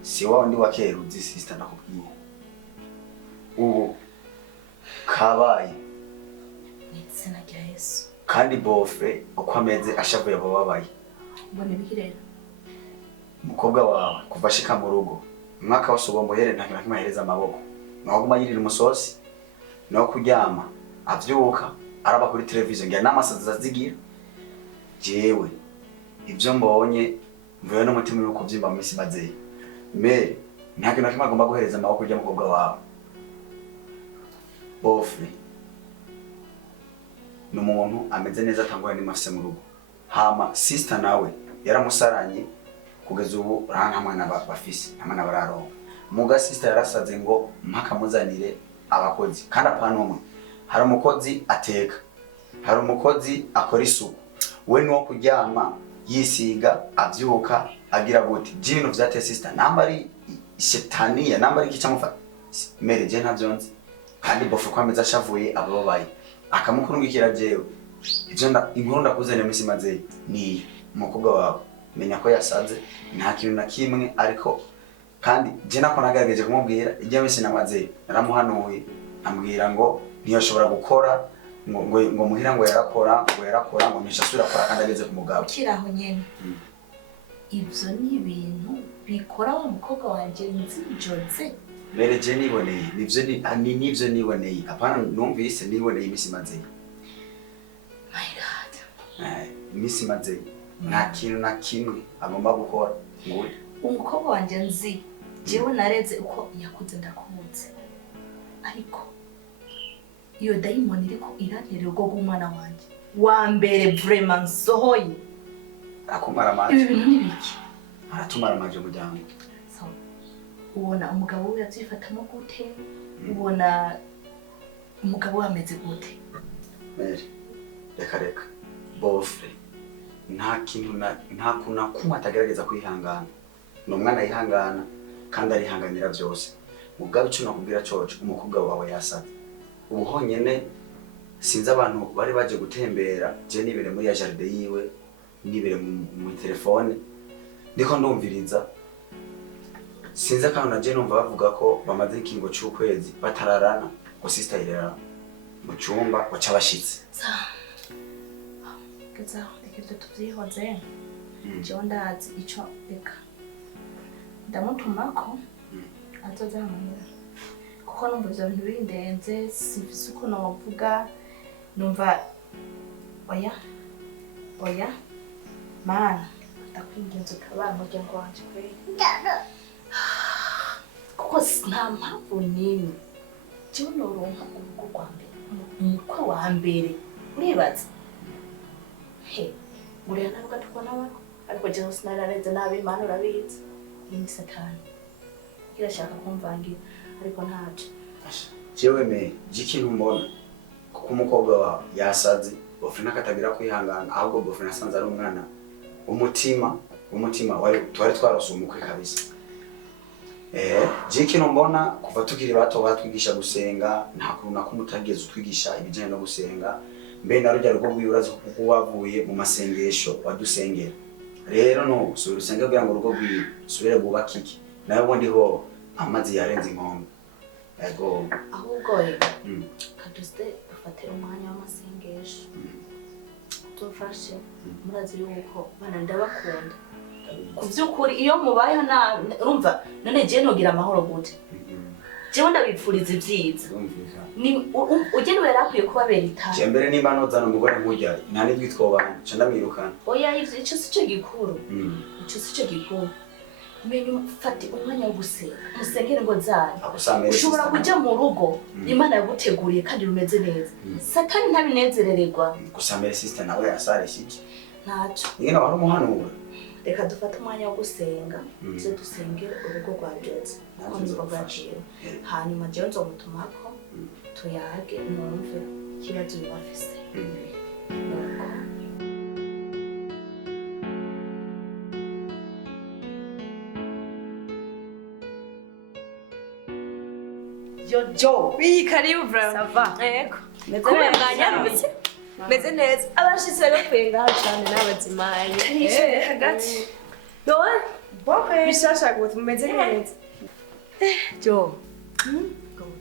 si wandi wa kera uzi sister nakubwiye ubu kabaye sinagira Yesu kandi bofre uko ameze ashavuye abababaye mbone bikirera umukobwa wawe kuva ashika mu rugo umwaka wose ugomba uhere nta kintu ahereza amaboko naguma yirira umusosi no kuryama avyuka araba kuri televiziyo ngira n'amasazi azigira jewe ibyo mbonye mvuye n'umutima uri kuvyimba mu misi mazeye me nta kintu kimwe agomba guhereza amaboko urya mukobwa wawe bofre n'umuntu ameze neza atangwa ni mafise mu rugo hama sister nawe yaramusaranye kugeza ubu nta mwana bafise nta mwana bararonka muga sister yarasaze ngo mpaka muzanire abakozi kandi apanumwe hari umukozi ateka hari umukozi akora isuku we no kuryama yisiga avyuka agira gute jino vyate sister nambari shetaniya nambari kicamufata mere je ntavyonzi kandi bofu kwameza ashavuye ababaye akamukurungikira jewe ivyo inkuru ndakuzene misi maze ni umukobwa wawe menya ko yasaze nta kintu na kimwe ariko kandi je nako nagerageje kumubwira igihe wese namaze naramuhanuye ambwira ngo ntiyashobora gukora ngo muhira ngo yarakora ngo nshasura akora kandi ageze ku mugabo kiraho nyene ivyo ni ibintu bikora wa mukobwa wanje nzijoze mbere je niboneye nivyo niboneye apana numvise niboneye imisi maze my god imisi maze nta kintu na kimwe agomba gukora ngo umukobwa wanje nzi jewe nareze uko yakuze ndakuze ariko iyo dayimoni iriko irantera ubwo bw'umwana wanje wa mbere vraiment nsohoye akumara amaje ibi bintu nibiki aratumara amaje mujyango so ubona umugabo we yazifatamo gute ubona umugabo we ameze gute Mary reka bofre nta kintu nta kuna kumwe atagerageza kwihangana no mwana yihangana kandi arihanganira byose mugabe cyo nakubwira coco umukobwa wawe yasate ubu honyene sinzi abantu bari baje gutembera je nibere muri ya jardin yiwe nibere mu telefone ndiko ndumviriza sinzi akantu na je numva bavuga ko bamaze ikingo cy'ukwezi batararana ko sister irera mu cyumba wacabashitse Gaza reka tuvyihoze jewe ndazi ico reka ndamutumako azoza hamwe kuko numva ivyo bintu birindenze simfise uko novuga numva oya mana ndakwinginze utabara umuryango wanje kweli kuko nta mpamvu n'imwe jewe noronka urugo rwa mbere umukwe wa mbere uribaza uriya ntabwo tubona wako ariko jewe sinararenze nabi imana urabizi ni satani irashaka kumvangira ariko ntaco jewe me ikintu mbona kuko umukobwa wawe yasaze bofre nakatagira kwihangana ahubwo bofre nasanze ari umwana umutima wari twari twarose umukwe kabisa ikintu mbona kuva tukiri bato batwigisha gusenga nta kuntu nakumutageze utwigisha ibijanye no gusenga mbe narujya rugo rw'iburaza kuko wavuye mu masengesho wadusengera rero no so rusenga kugira ngo rugo rw'isubire bubakike nayo ubundi ho amazi yarenze inkombe yego ahubwo kaduste dufate umwanya w'amasengesho tufashe murazi yuko bana ndabakunda kuvyukuri iyo mubayeho urumva none je nogira amahoro gute jewe ndabipfuriza ivyiza ugene yarakwiye kubabera itaha jembere nimba nozana umugore nkujya nta nibwo twobana ca ndamwirukana oya ico sico gikuru ico sico gikuru menya ufate umwanya wo gusenga musengere ngo zanyu ushobora kuja mu rugo imana yaguteguriye kandi rumeze neza satani ntabinezerererwa gusamere sister nawe yasare shiki ntaco ingene wari umuhanura reka dufate umwanya wo gusenga tuze dusengere urugo rwa Jose konzo bwaciye hanyuma jewe nzomutumako tuyage numve ikibazo bafise Jo, oui, karibu bravo. Ça va. Eko. Kumwe mwanyarutse. Meze neza. Abashitse no kwenga cyane n'abazimaye. Hagati. Doe. Boke. Bishasha gute meze neza. Jo.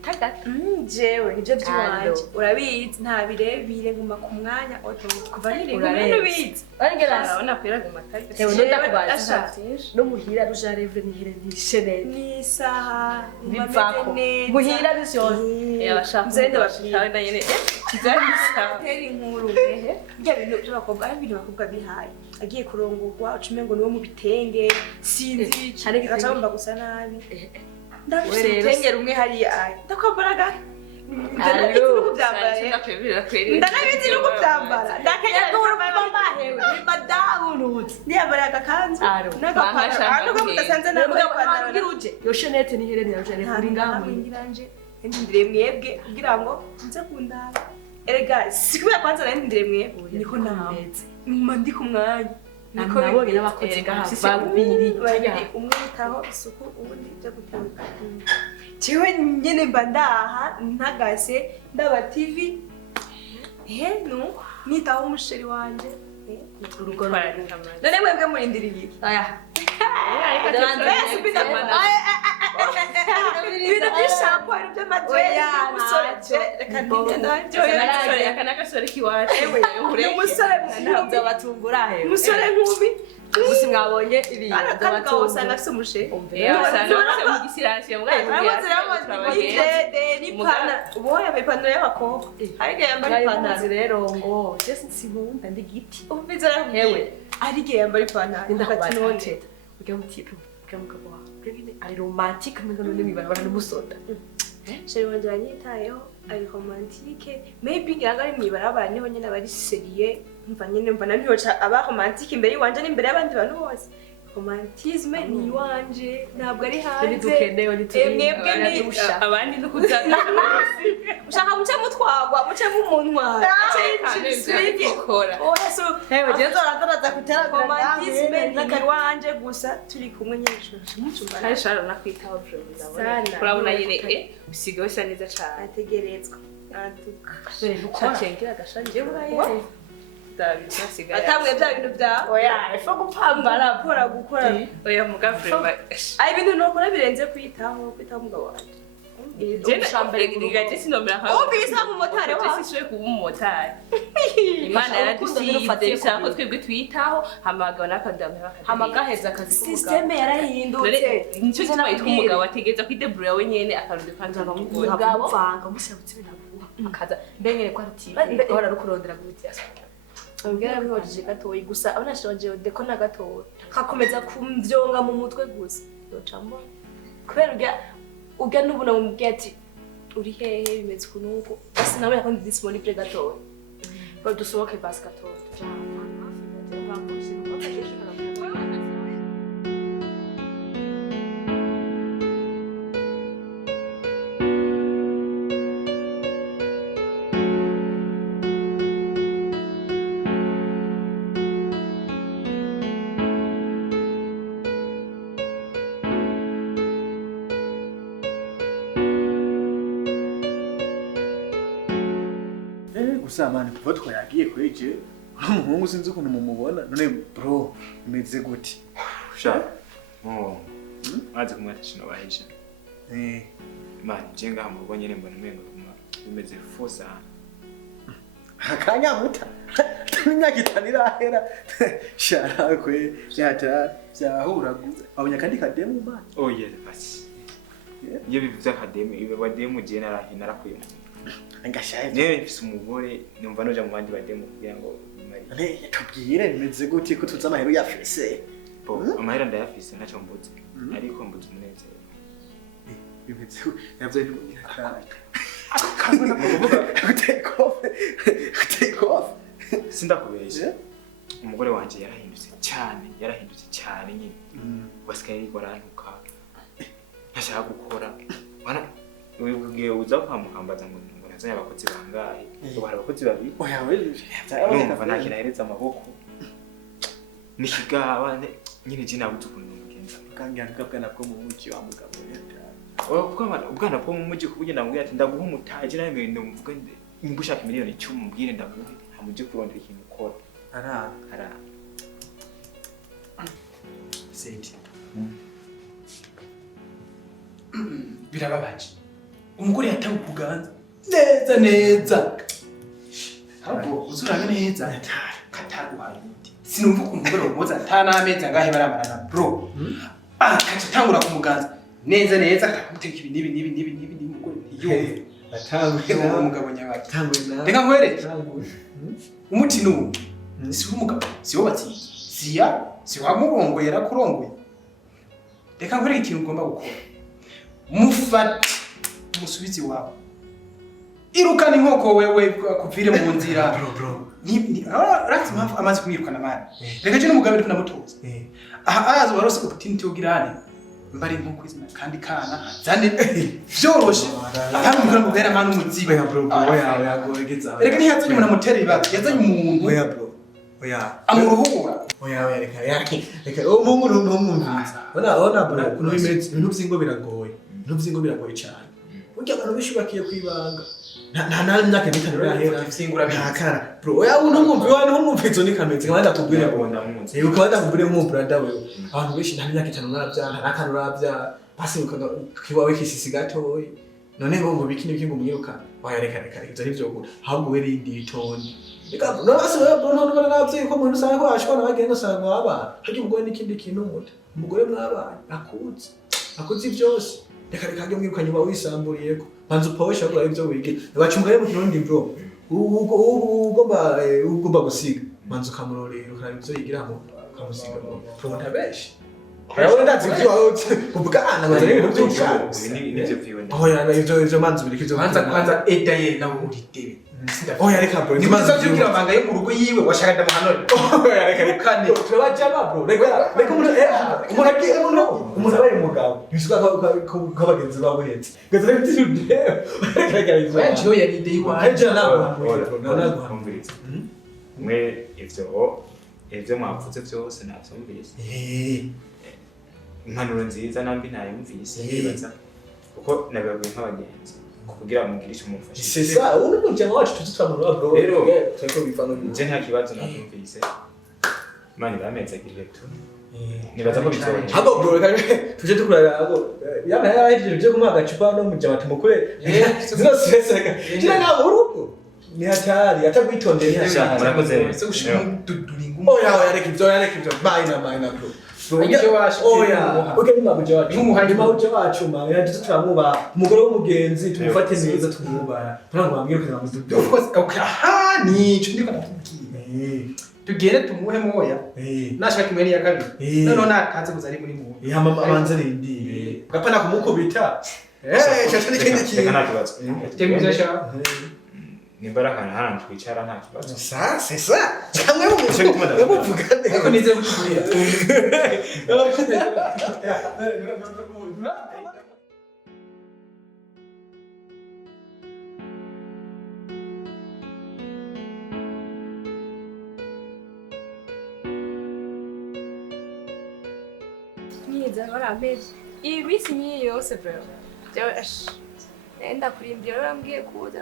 Tagata. Jewe nivyo by'iwanje. Urabizi nta birebire nguma ku mwanya oto kuva niri ngumene bizi. Arigera. Urabona kwiraga amatari. Tewe ndakubaza. No muhira rujarevre nihere nishere. Ni saha bivako. Muhira bisyose. Yabashaka. Nzende bashikawe na yene. Kizarisa. Teri inkuru ehe. Bya bintu by'abakobwa ari ibintu bakobwa bihaye. Agiye kurongorwa ucume ngo niwo mu bitenge. Sinzi. Aragomba gusa nabi. Ndabitenge rumwe hariya. Ndakwambaraga. Ndanabizi no kubyambara. Ndanabizi no kubyambara. Ndakanya n'urumbahewe. Ni madamu nuti. Ndiyambaraga kanzu. N'agapantaro. Nuko mutasanze na mugapantaro. Ngiruje. Yo Chanete ni hereni ya Chanete kuri ngaho. Ngiranje. Ndindire mwebwe kugira ngo nze kundaba. Erega sikubya kwanza ndindire mwebwe. Niko nameze. Muma ndi ku mwanya. Niko nabonye n'abakozi babiri. Umwitaho isuku ubundi byo gutuka. Jewe nyene mba ndaha ntagase ndaba TV. No nitaho umusheri wanje. urugo rwacu none mwebwe murindiriye iki ibintu by'ishampo ibintu by'amajeri umusore reka ntinge aka n'agasore k'iwacu umusore umusore nk'ubi gusa mwabonye ibintu by'abatunzi usanga afite umushe usanga bafite mu gisirasiyo ubu yambaye ipantaro y'abakobwa ariko yambaye ipantaro rero ngo jesi nsibumva ndi giti umvize hewe ariko yambaye ipantaro ndakati none ujya mu tipo ujya mu kabo ari romantique mbega none mwibarabara n'umusoda sheri wanje yanyitayeho ari romantique maybe ngira ngo ari mwibarabara niho nyene abari seriye mva nyene mbona niho aba romantique imbere yiwanje n'imbere y'abandi bantu bose romantisme ni iwanje ntabwo ari hanze dukeneye mwebwe ni abandi no kuzana ushaka muce mutwagwa muce mumunwa hewe jezo aradaraza kutera romantisme ni iwanje gusa turi kumwe nyine kandi shara nakwitaho byo urabona nyine usigaye usa neza cyane ategerezwa ukora agashanje atamwe bya bintu byawe oya ifa gupambara gukora oya mugafrema ari ibintu nokora birenze kwitaho umugabo wanje ubisa nk'umumotari wawe siswe kuba umumotari imana yaradusibye bisaba ko twebwe twitaho hamagabo n'akadamu hamagaheza akazi systeme yarahindutse nicyo gituma yitwa umugabo ategereza kwideburira we nyene akarundi kandi umugabo vanga musabutse binaguha akaza mbengere ko arutiye ahora rukurondera gutya ambwira bihojeje gatoyi gusa abonashonje deko na gatoyi kakomeza kumvyonga mu mutwe gusa yocambo kubera urya nubuna mu bwati uri hehe bimeze kunuko basi nawe yakondi disponible gatoyi ba dusohoke basi gatoyi Gusamana kuva twayagiye kweje umuhungu sinzi ukuntu mumubona none bro imeze gute sha maze kumwatisha no bahisha man jenga mu rugo nyene mbona umengo bimeze fusa akanya muta imyaka itanira hera shara kwe byata byahura abanya kandi kademu man yes basi iyo bivuze akademu ibe bademu je narakuye angashaye ne mfise umugore numva noja mu bandi bademu kugira ngo ne tubwire bimeze gute ko tuza amahero yafise amahera ndayafise ntaco mbuze ariko mbuze umunezero bimeze yavye ni kabona take off sindakubesha umugore wanje yarahindutse cyane nyine basigaye ariko arantuka ntashaka gukora bana wibugiye uza kwamukambaza ngo nazanye abakozi bangahe ngo hari abakozi babiri oya wewe numva nta kintu ahereza amaboko nikigaba nyine je nabuze ukuntu mugenza kangira bwana bwo mu muci wa mugabo ubwana bwo mu muji kubuge ndamubwira ati ndaguha umutaje nawe ibintu mvuga nimba ushaka miliyoni 10 mbwire ndaguhe hamuje kurondera ikintu ukora ara senti birababaje umugore yatawe kuganza neza ahubwo uzurabe neza kataguhaye sinumva ukuntu umugore umuza ntanameza ngahe baramarana bro kacitangura kumuganza neza akamuteka ibi umugore ntiyumve atangwe umugabo nyabaki reka nkwereke umuti n'ubu si umugabo si wobatsi si wamurongoye yarakurongoye reka nkwereke ikintu ugomba gukora mufate umusubizi wawe irukana inkoko wewe kuvire mu nzira bro rati mpamvu amaze kumwirukana mara reka je n'umugabo ndi namutoza ahaza warose opportunity yogirane mbari inkoko izina kandi kana zane vyoroshe hano mugura mugera manu muzibe ya bro oya yagoregeza reka ntiyazanye umuntu amutera ibibazo yazanye umuntu oya bro oya amuruhura oya reka umuntu ntumwumvise ona bro kuno imeze ibintu by'ingo biragoye cyane burya abantu benshi bakiye kwibanga nta myaka mitanu yahera Singura ntakara bro oya unumumvi wana umumvi izo ni kameze kandi akubwire ukabanda kubwire nk'umubrada wewe abantu benshi nta myaka itanu narabyana nakanu rabyana basi ukiwawe kisisi gatoyi none ngo bikini ngo mwiruka wayareka ibyo nivyo gura ahubwo we rindi itondi eka no basi bro no nabyo ko umuntu usanga ko ashobora bagenda usanga waba hajye umugore n'ikindi kintu umuta umugore mwabana akuzi byose reka ryo mwirukanye uba wisamburiyeko manzi upawesha gura ibyo wige bacumugare mu kirundi bro ugomba gusiga manzi ukamurorera ukara ibyo yigiramo ukamusiga bro ntabeshi Ayabona ndazi byo kubwana ngo zari ibintu by'ubwana nivyo vyiwe oya ivyo manzi bireke ivyo kwanza edaye nawe uritebe oya reka bro nimaze byugira amanga yo mu rugo yiwe washaka ndamuhanore oya reka kane turabajama bro reka umuntu abaye umugabo bisuka ko bagenzi babo hetse gazara bitije reka ivyo yaje yari ide waje nabo kumviriza mwe ivyo mwavuze byose navyumvise impanuro nziza nambi ntayumvise yibaza kuko nababwiye nk'abagenzi kugira mugire icyo mufashe sesa uno mujyamo wacu tuzitwamura bro rero cyako bivano nje nta kibazo navyumvise mani bameze igihe tu nibaza ko bizoye habo bro tuje tukurara abo yana yahejeje byo kumuha agacupa no mujyama tumukure zino seseka kira nabo urugo ni hatari atagwitondeye nshasha murakoze se ushimududuringu oya reka ibyo bayina bro Icyo washe oya uke ni mabuje wacu n'umuhandi mabuje wacu mama yaje turamuba umugore w'umugenzi tumufate neza tumuba ntabwo bambwiye ko namududu of course okay aha ni cyo ndiko nakubwiye tugere tumuhe moya nashaka kimwe ya kabiri none nakaze kuzari muri mu ya mama abanze rindi gapana kumukubita cyane n'ikindi kintu nta kibazo temizesha nimbara hana twicara nta kibazo sasa cyangwa muvugane ariko nize gutukurira Niza barameze ibisi nyiye yose bro ndakurindira urambwiye kuza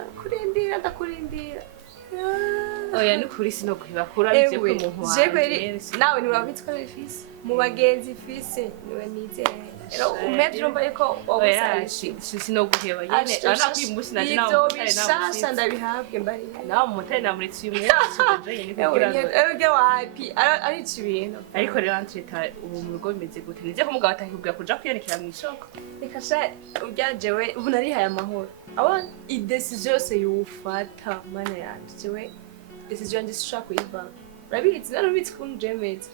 ndakurindira oya ni kuri sino kwibakura bije ko umuntu wawe nawe niwabitswe bifise mu bagenzi fise niwe nizeye rero umetro mbaye ko oyashi sino guheba nyene ana kwimushi naje nawe bishasha ndabihabwe mbari nawe umutari namuritse uyu mwese nyene kugira ngo ege wapi ari ibintu ariko rero antreta ubu mu rugo bimeze gute nize ko mugabo atakubwira kuja kwiyanikira mu isoko reka sha uryajewe ubu narihaye amahoro abona idecision yose yufata mana yanje jewe decision ndi sishaka kuyiva urabitse narubitse kuntu jemeze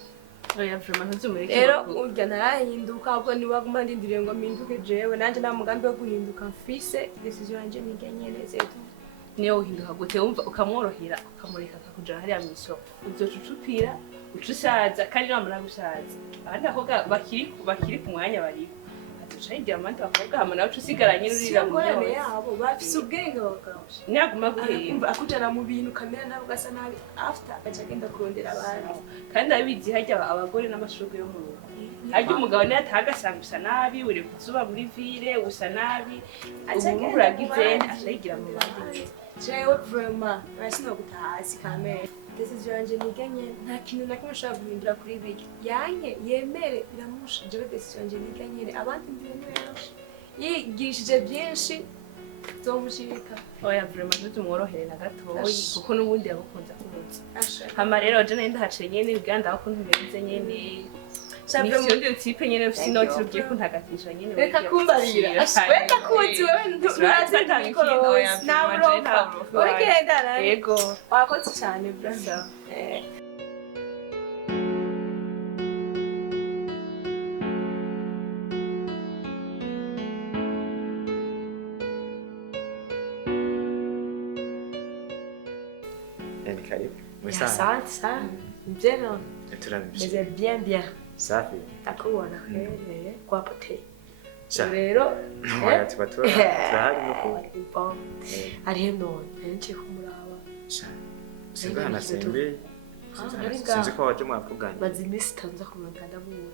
oya vraiment ntuzumureke rero urya narahinduka ahubwo niwaguma ndindiriye ngo mpinduke jewe nanje nta mugambi wo guhinduka mfise decision yanje nige nyene zetu niyo uhinduka gute wumva ukamworohera ukamureka akakujana hariya mu isoko uzocucupira ucusaza kandi namara gushaza abandi bakobwa bakiri ku mwanya bariko atucaye diamante bakobwa hama nawe usigaranye n'urira mu ngorane yabo bafise ubwenge bagabo ntiyaguma guhera akujana mu bintu kamera nawe ugasa nabi after agaca agenda kurondera abantu kandi abizi hajya abagore n'amashurwe yo mu rugo harya umugabo niyo atagasanga usa nabi uri kuzuba muri ville usa nabi ubu uragize acayigira mu bandi jewe vraiment urasino gutaha hasi kamera decision yanje niganye nta kintu na kimwe ushobora guhindura kuri biki yanke yemere biramusha jewe decision yanje niganye abandi mbere ni benshi yigishije byinshi zomushirika oya vraiment ntuzumworohere na gatoyi kuko n'ubundi yagukunze akuzi hama rero je nari ndahaciye nyene uganda aho kuntu bimeze nyene Nisiyo utipe nyene ufise inoti rugiye kuntagatisha nyene reka kumbarira wenda kuzi wewe nturazi mikorosi nabroka urigenda yego wakoze cyane brother Asante sana. Bien. Mais bien bien. Safi. Takuona kwa pote. Rero oya tuba turahari ari hano nje kumuraba. Sibana sembe sinzi ko waje mwavuganye maze iminsi itanza kumenya ndamuwe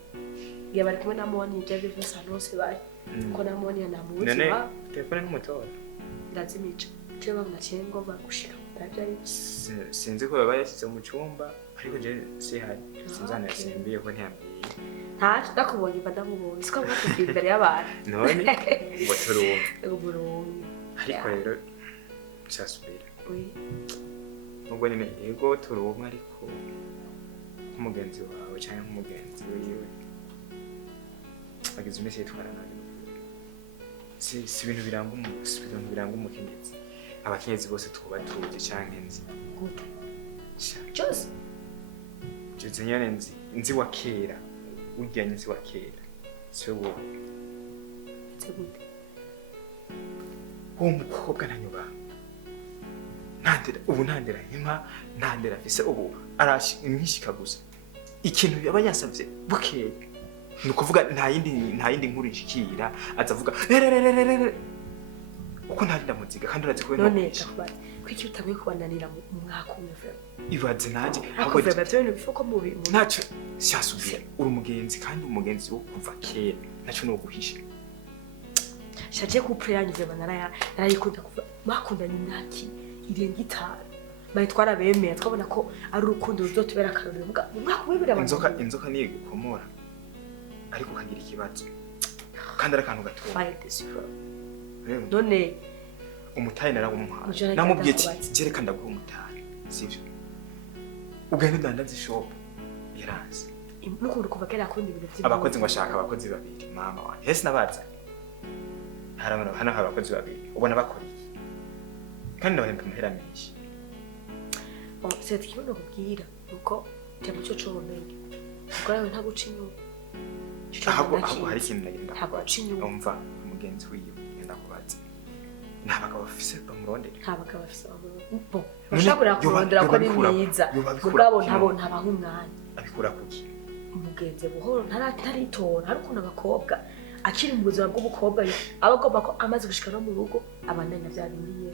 ngiye bari kumwe na Moni ibyo byose ahantu hose bari ko na Moni namuzi none telefone n'umutora ndazimica cyo bamunakiye ngo bagushika ndabyari sinzi ko baba yashyize mu cyumba ariko je sihari sinzana yasimbiye ko ntiyambwiye ntaje ndakubonye ndamubonye siko mwakubwira imbere y'abantu none ngo turumva uburongo ariko rero cyasubira oui ubwo nyine yego turumva ariko nk'umugenzi wawe cyangwa nk'umugenzi wiwe agize iminsi yitwara nabi si ibintu biranga umukenyezi abakenyezi bose tuba tuzi cyangwa nzi gute cyose cyose nyine nzi wa kera ujyanye nzi wa kera si wowe gute uwo mukobwa nanyuba ntandera nyuma ntandera afise ubu arashi gusa ikintu yaba yasavye bukeye ni ukuvuga nta yindi nkuru nshikira azavuga uko ntari ndamuziga kandi urazi ko none kwiki utamwe kubananira mu mwaka umwe vero ibaze naje ahubwo vero byo bifuko mu ntacyo cyasubira uri umugenzi kandi umugenzi wo kuva kera ntacyo no guhisha shaje ku preyanye vero narayikunda kuva makundanye naki irenga itanu baye twarabemeye twabona ko ari urukundo ruzotubera akarorero mu mwaka umwe bira inzoka niye gukomora ariko kagira ikibazo kandi ari akantu gato none umutayi narabumuhaye namubwiye ati jereka ndaguha umutayi sivyo ugenda udandaza ishop yaranze nuko kuva kera akundi ibintu by'ibintu abakozi ngo ashaka abakozi babiri mama wa hese nabaza hano abakozi babiri ubona bakora iki kandi ndabahemba amahera menshi seti kibono kubwira nuko cyo muco comenye kuko nawe ntaguca inyuma ahubwo hari ikintu nagenda ntabwo aca inyuma umva umugenzi wiwe ngenda kubaza nta bagabo bafise bamurondera nta bagabo bafise bamurondera bashobora kurondera ko ni mwiza mugabo ntabaha umwanya abikura kuki umugenzi buhoro ntaritora hari ukuntu abakobwa akiri mu buzima bw'ubukobwa aba agomba ko amaze gushika no mu rugo abandanya byarindiye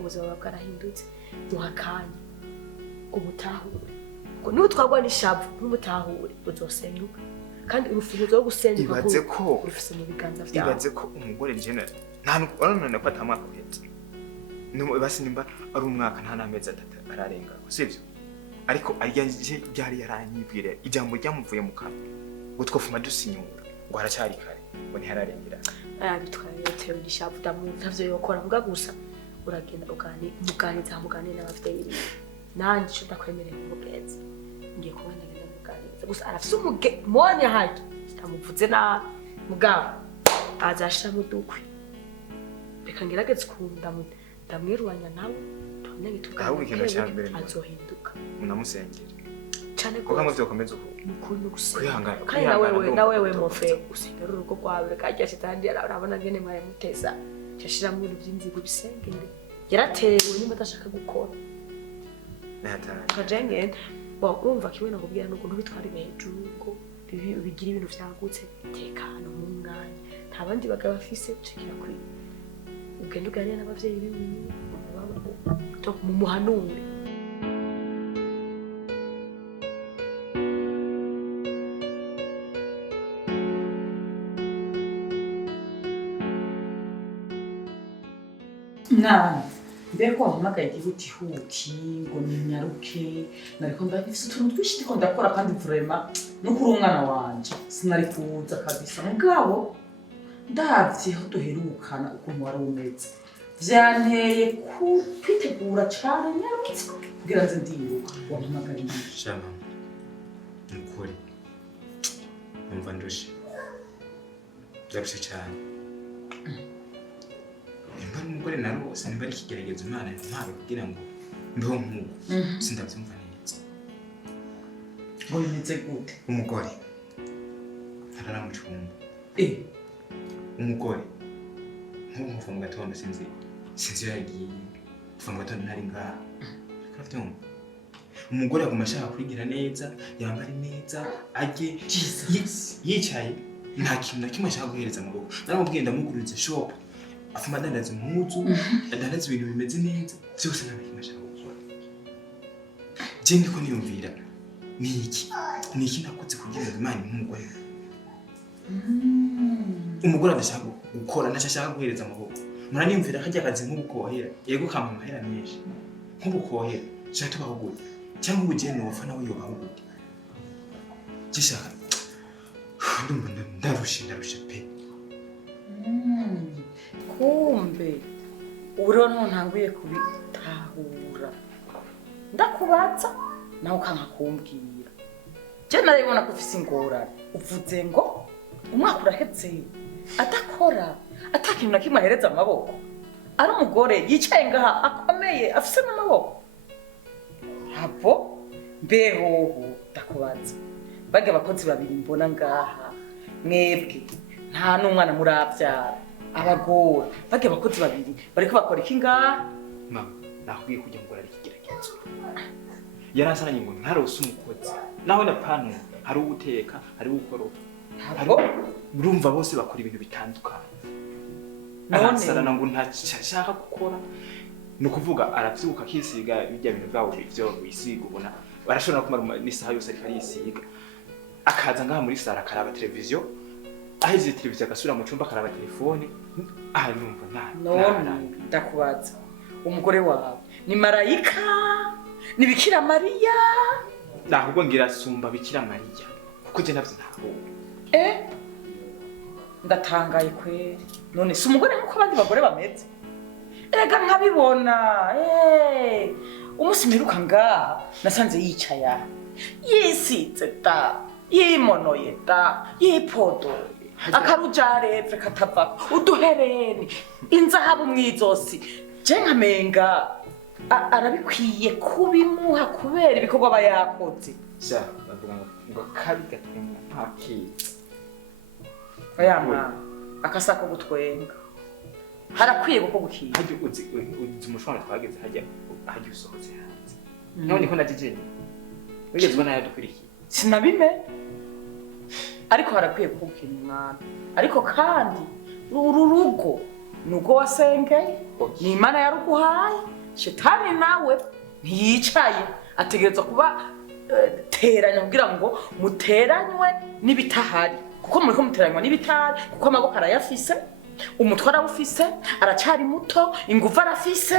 ubuzima bwarahindutse muhakanya ubutahure ngo niba twagwa n'ishavu nk'umutahure uzosenyuka kandi urufunguzo rwo gusenyuka ibaze ko rufise mu biganza byawe ibaze ko umugore njene nta none ko atamwaka uhetse basi nimba ari umwaka nta n'amezi atatu ararenga sivyo ariko byari yaranyibwira ijambo ryamuvuye mu kanwa ngo twofuma dusinyura ngo haracyari kare ngo ntihararengera bitwaye tewe n'ishavu ntavyo yokora vuga gusa uragenda muganiriza n'abavyeyi nanje cyo ndakwemerera umugenzi ngiye kuba ndagenda muganiriza gusa arafise Moni haje tamuvuze na mugabo azashira mu dukwe reka ngerageze ndamwirwanya nawe tubonye tuganira azohinduka munamusengera cyane ko kamwe byokomeza uko mukuru gusa kwihangana kandi nawe mofe usigara urugo rwawe kajya kitandi arabona ngene mwaye muteza cyashira mu bintu by'inzigo bisengere yaratewe nyuma adashaka gukora kajenge umva kimwe no kubwira nuko ntubitware hejuru ngo bigira ibintu vyagutse tekano mu mwanya nta bandi bagabo bafise ucikira kuri ugenda uganira n'abavyeyi biwe mu muhanure mbere ko wahamagaye igihutihuti ngo ninyaruke nariko ndafise utuntu twinshi ndiko ndakora kandi vraiment no kuri umwana wanje sinari kuza kabisa mugabo ndavye aho duherukana ukuntu wari umeze vyanteye kwitegura cane nyarutse kugira nze ndiruka wampamagariye shama nukuri numva ndushe byarushe cyane nimba umugore narose nimba ari ikigeragezo Imana yampaye kugira ngo mbeho nk'uko sindabyumva neza ngo bimeze gute umugore arara mu cyumba umugore nk'uko mu gatondo sinzi yagiye kuva mu gatondo ntari ngaha urabyumva umugore aguma ashaka kwigira neza yambara neza ajye yicaye nta kintu na kimwe ashaka guhereza mu rugo naramubwiye ndamuguriza shop afuma adandaza impuzu adandaza ibintu bimeze neza byose nta kimwe ashaka gukora je ndiko niyumvira niki nakoze kugira ngo Imana imugore umugore adashaka gukora ntashaka guhereza amaboko muranimvira kajya akazi nk'ubukohera yego kama amahera menshi nk'ubukohera cyangwa tubaho gute cyangwa ubugeni wofa nawe yobaho gute gishaka ndumva ndarusha pe kumbe uro ntanguye kubitahura ndakubaza nawe ukanka kumbwira je narabibona ko ufise ingorane uvuze ngo umwaka urahetse adakora atakintu na kimwe ahereza amaboko ari umugore yicaye ngaha akomeye afise n'amaboko habo mbehoho ndakubaza bage abakozi babiri mbona ngaha mwebwe nta n'umwana muravyara abagore bage abakozi babiri bariko bakora iki ngaha mama nakubwiye kujya ngora ari kigeragezo yarasaranye ngo ntarose umukozi naho na panu hari uguteka hari gukoropa habo urumva bose bakora ibintu bitandukanye arasarana ngo ntashaka gukora nukuvuga aravyuka kisiga bijya bintu byawo bivyo wisiga ubona barashobora kumara n'isaha yose ariko arisiga akaza ngaha muri sara akaraba televiziyo aheze televiziyo agasubira mu cyumba akaraba telefone aha numva none ndakubaza umugore wawe ni marayika ni Bikira Mariya nahubwo ngira sumba Bikira Mariya kuko je navyo ntaho ndatangaye kweri none si umugore nkuko abandi bagore bameze ega nkabibona umunsi mperuka ngaha nasanze yicaye yisize da yimonoye da yipodoye akarujarepfe katavako uduhereni inzahabu mwizosi je nkamenga arabikwiye kubimuha kubera ibikorwa aba yakoze sha bavuga ngo kabi gatwenga ntakiza oya mama akasako gutwenga harakwiye guko gukiza hajye uzi umushwana twageze hajya usohotse hanze none ko najijeni wigeze ubona yadukwirikiye sinabime ariko harakwiye gukina umwana ariko kandi urugo nugo wasengeye ni Imana yaruguhaye shetani nawe ntiyicaye ategerezwa kuba teranya kugira ngo muteranywe n'ibitahari kuko muri ko muteranywa n'ibitahari kuko amaboko arayafise umutwe arawufise aracari muto ingufu arafise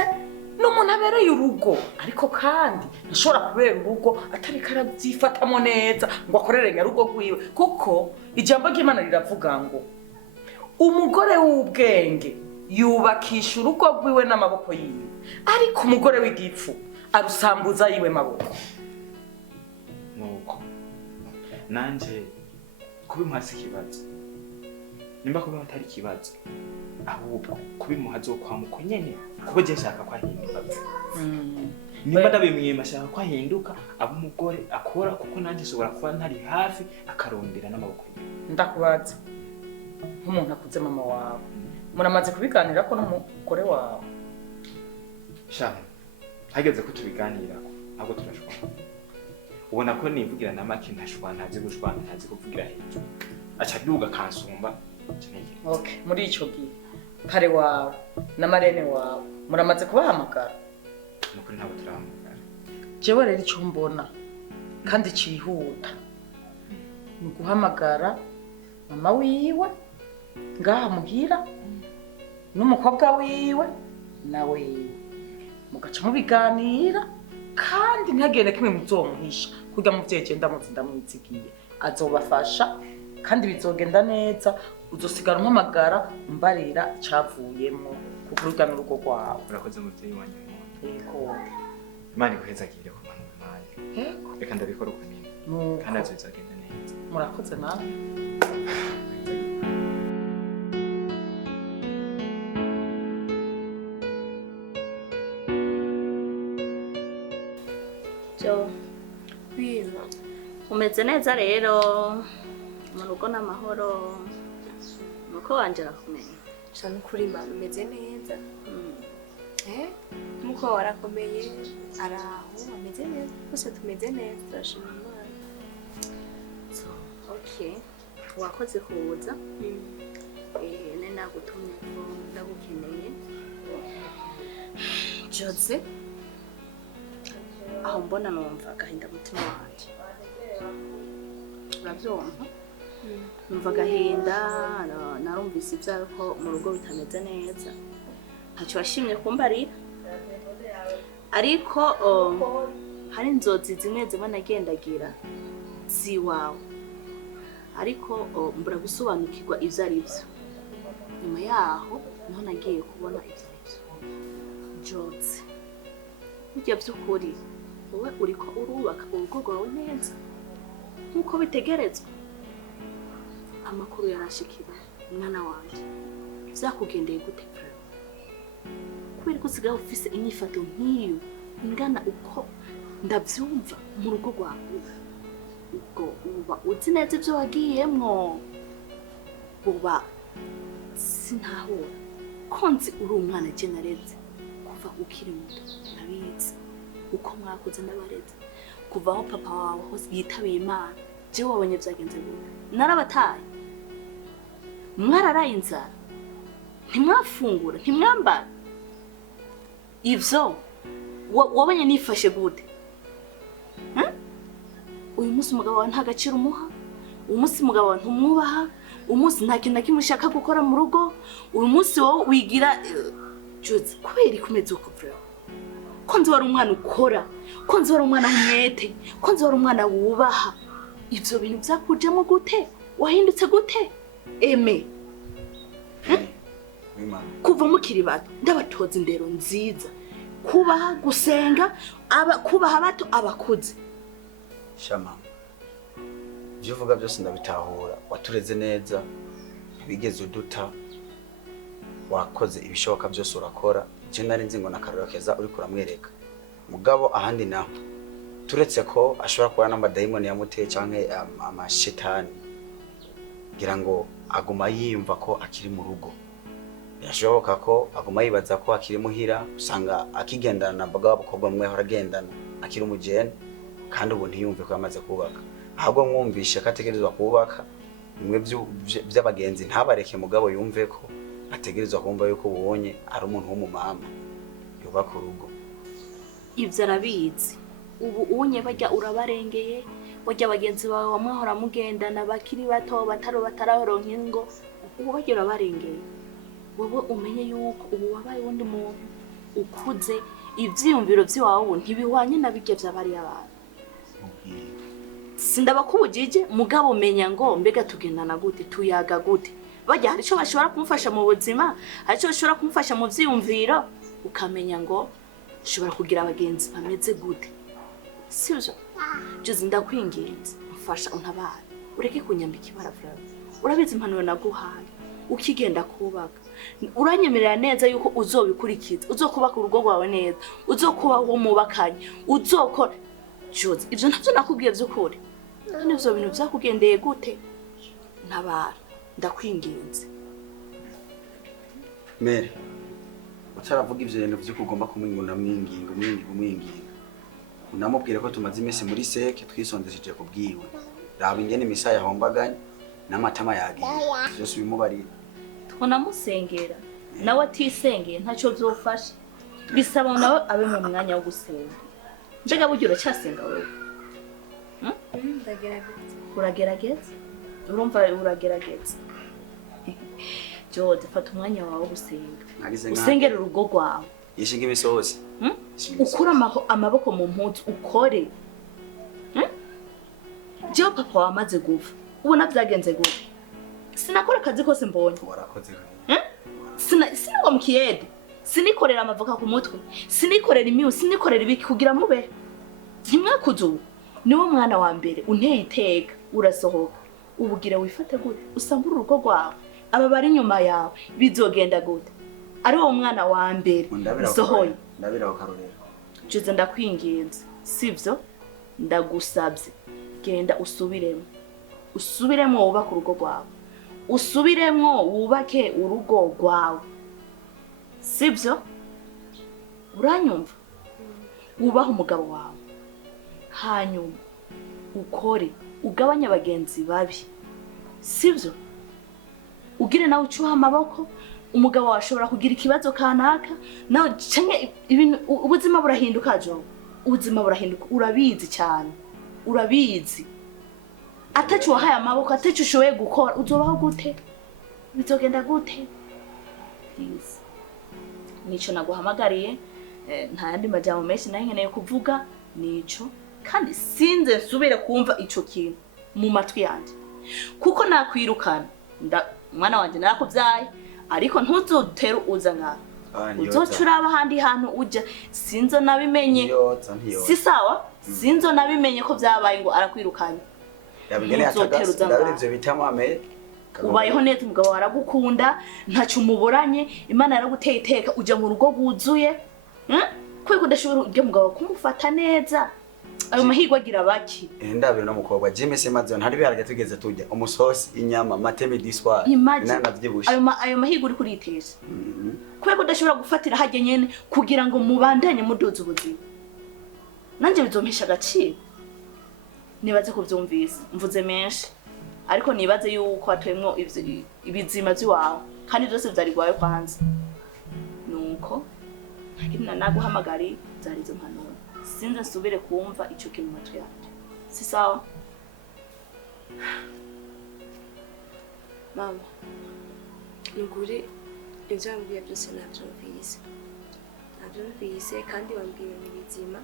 n'umuntu abereye urugo ariko kandi ntashobora kubera urugo atari karavyifatamo neza ngo akorere nyarugo rwiwe kuko ijambo ry'Imana riravuga ngo umugore w'ubwenge yubakisha urugo rwiwe n'amaboko yiwe ariko umugore w'igipfu arusambuza yiwe maboko nuko nanje kubimuhasi kibazo nimba kubimuha atari kibazo ahubwo kubimuha azokwamuko nyene kuko je nshaka ko ahinduka nimba ndabimwima ashaka ko ahinduka aba umugore akora kuko nanje nshobora kuba ntari hafi akarondera n'amaboko yiwe ndakubaza nk'umuntu akuze mama wawe muramaze kubiganira ko n'umugore wawe sha hageze ko tubiganirako ntabwo turashwana ubona ko nivugira na make ntashwana ntazi gushwana ntazi kuvugira hejuru aca duga kansumba kinege okay muri ico gihe pare wawe na marene wawe muramaze kubahamagara nukuri ntabwo turahamagara jewe rero ico mbona kandi cihuta ni guhamagara mama wiwe ngaha muhira n'umukobwa wiwe nawe mugaca mubiganira kandi ntagende kimwe muzomuhisha kugira muvyeje ndamwizigiye azobafasha kandi bizogenda neza uzosigara umpamagara umbarira cavuyemo kukurugana urugo rwawe urakoze muvyeyi wanyu yego Imana iguhezagire ku bantu naye yego reka ndabikora uko nyine kandi azizagenda neza murakoze nawe umeze neza rero mu rugo n'amahoro nuko wanje arakomeye cyane kuri mama umeze neza nuko warakomeye araho ameze neza bose tumeze neza turashima Imana so okay wakoze kuza ne nagutumye ko ndagukeneye Jose aho mbona numva agahinda mutima wanje urabyumva numva agahinda narumvise ibyawe ko mu rugo bitameze neza ntacyo washimye kumbarira ariko hari inzozi zimwe zimwe nagendagira ziwawe ariko mbura gusobanukirwa ibyo ari byo nyuma yaho niho nagiye kubona ibyo ari byo Jose burya by'ukuri wowe uriko urubaka urugo rwawe neza nk'uko bitegerezwa amakuru yarashikira mwana wanjye byakugendeye gute kubera ko usigaye ufise inyifato nk'iyo ingana uko ndabyumva mu rugo rwawe ubwo uba uzi neza ibyo wagiyemwo uba sinahura ko nzi uri umwana je nareze kuva ukiri muto nabizi uko mwakoze n'abareze kuva aho papa wawe hose yitabiye Imana je wabonye byagenze gute narabataye mwararaye inzara ntimwafungura ntimwambara ivyo wabonye nifashe gute uyu munsi umugabo wawe nta gaciro umuha uyu munsi umugabo wawe ntumwubaha uyu munsi nta kintu na kimwe ushaka gukora mu rugo uyu munsi wowe wigira Jose kubera ikomeze uko vreo ko nzi wari umwana ukora ko nzi wari umwana w'umwete ko nzi wari umwana wubaha ivyo bintu byakujemo gute wahindutse gute eme kuva mukiri bato ndabatoza indero nziza kubaha gusenga kubaha bato abakuze shama ibyo uvuga byose ndabitahura watureze neza ntibigeze uduta wakoze ibishoboka byose urakora je nari nzi ngo nakarura keza uri kuramwereka mugabo ahandi naho turetse ko ashobora kuba n'amadayimoni yamuteye canke amashitani ngira ngo aguma yimva ko akiri mu rugo birashoboka ko aguma yibaza ko akiri muhira usanga akigendana na baga w'abakobwa mwe ahora agendana akiri umujene kandi ubu ntiyumve ko yamaze kubaka ahubwo mwumvishe ko ategerezwa kubaka bimwe by'abagenzi ntabareke mugabo yumve ko ategerezwa kumva yuko ubonye ari umuntu w'umumama yubaka urugo ivyo arabizi ubu unye bajya urabarengeye bajya bagenzi bawe wamwahora mugendana bakiri bato batararonka ingo ubu bajya urabarengeye wowe umenye yuko ubu wabaye wundi muntu ukuze ivyiyumviro vyiwawe ubu ntibihwanye na bijya vy'abari abantu sindabakubujije mugabo menya ngo mbega tugendana gute tuyaga gute bajya hari ico bashobora kumufasha mu buzima hari ico bashobora kumufasha mu vyiyumviro ukamenya ngo ushobora kugira abagenzi bameze gute sivyo Jose ndakwinginze mfasha untabara ureke kunyambika ibara vrabo urabizi impanuro naguhaye ukigenda kubaka uranyemerera neza yuko uzobikurikiza uzokubaka urugo rwawe neza uzokuba wo mubakanye uzokora Jose ivyo ntavyo nakubwiye vy'ukuri n'ivyo bintu vyakugendeye gute ntabara ndakwinginze mere utaravuga ivyo bintu vy'uko ugomba kumwinguna mwinginga unamubwire ko tumaze imisi muri seke twisondesheje kubwiwe raba ingene imisa yahombaganye n'amatama yagiye byose bimubarira tunamusengera nawe atisengeye ntacyo vyofasha bisaba nawe abe mu mwanya wo gusenga mbega buryo uracyasenga wewe uragerageza urumva uragerageza Jode fata umwanya wawe wo gusenga usengera urugo rwawe yishinga imisozi ukura amaboko mu mpuzu ukore jewe papa wamaze gupfa ubona vyagenze gute sinakora akazi kose mbonye warakoze sinagwa mu kiyede sinikorera amavoka ku mutwe sinikorera imiyu sinikorera ibiki kugira mube ntimwakuze ubu niwo mwana wa mbere unteye iteka urasohoka ubugire wifate gute usambura urugo rwawe aba bari inyuma yawe bizogenda gute ari wo mwana wa mbere usohoye ndabiraho karorero Jose ndakwinginze sivyo ndagusabye genda usubiremo wubaka urugo rwawe usubiremo wubake urugo rwawe sivyo uranyumva wubaha umugabo wawe hanyuma ukore ugabanya abagenzi babi sivyo ugire nawe ucuha amaboko umugabo washobora kugira ikibazo kanaka nawe canke ibintu ubuzima burahinduka jo ubuzima burahinduka urabizi cyane urabizi atacu wahaye amaboko atacu ushoboye gukora uzobaho gute bizogenda gute please nico naguhamagariye nta yandi majambo menshi nayo nkeneye kuvuga nico kandi sinze nsubire kumva ico kintu mu matwi yanje kuko nakwirukana mwana wanje narakuvyaye ariko ntuzotera uza nka uzocuraba handi hantu uja sinzo nabimenye si sawa sinzo nabimenye ko vyabaye ngo arakwirukanye yabigene atagasa ndabirivyo bitamame ubayeho neza umugabo waragukunda ntacu muburanye Imana yaraguteye iteka uja mu rugo guzuye kwiko ndashobora ujye mugabo kumufata neza ayo mahirwe agira baki ndabira no mukobwa Jimmy Semazo ntari biharage tugeze tujya umusosi inyama mateme d'histoire nanavyibusha ayo mahirwe uri kuritesha kwiko ndashobora gufatira hajye nyene kugira ngo mubandanye mudoze ubuzima nanje bizompesha agaciro nibaze kuvyumvisa mvuze menshi ariko nibaze yuko atwemwo ibizima by'iwawe kandi byose byari gwaye kwanza nuko ntakina naguhamagari zarizo mpanuro sinze nsubire kumva ico kintu matwi yanje si sawa mama nuguri ivyo wambwiye byose navyumvise kandi wambwiye ibizima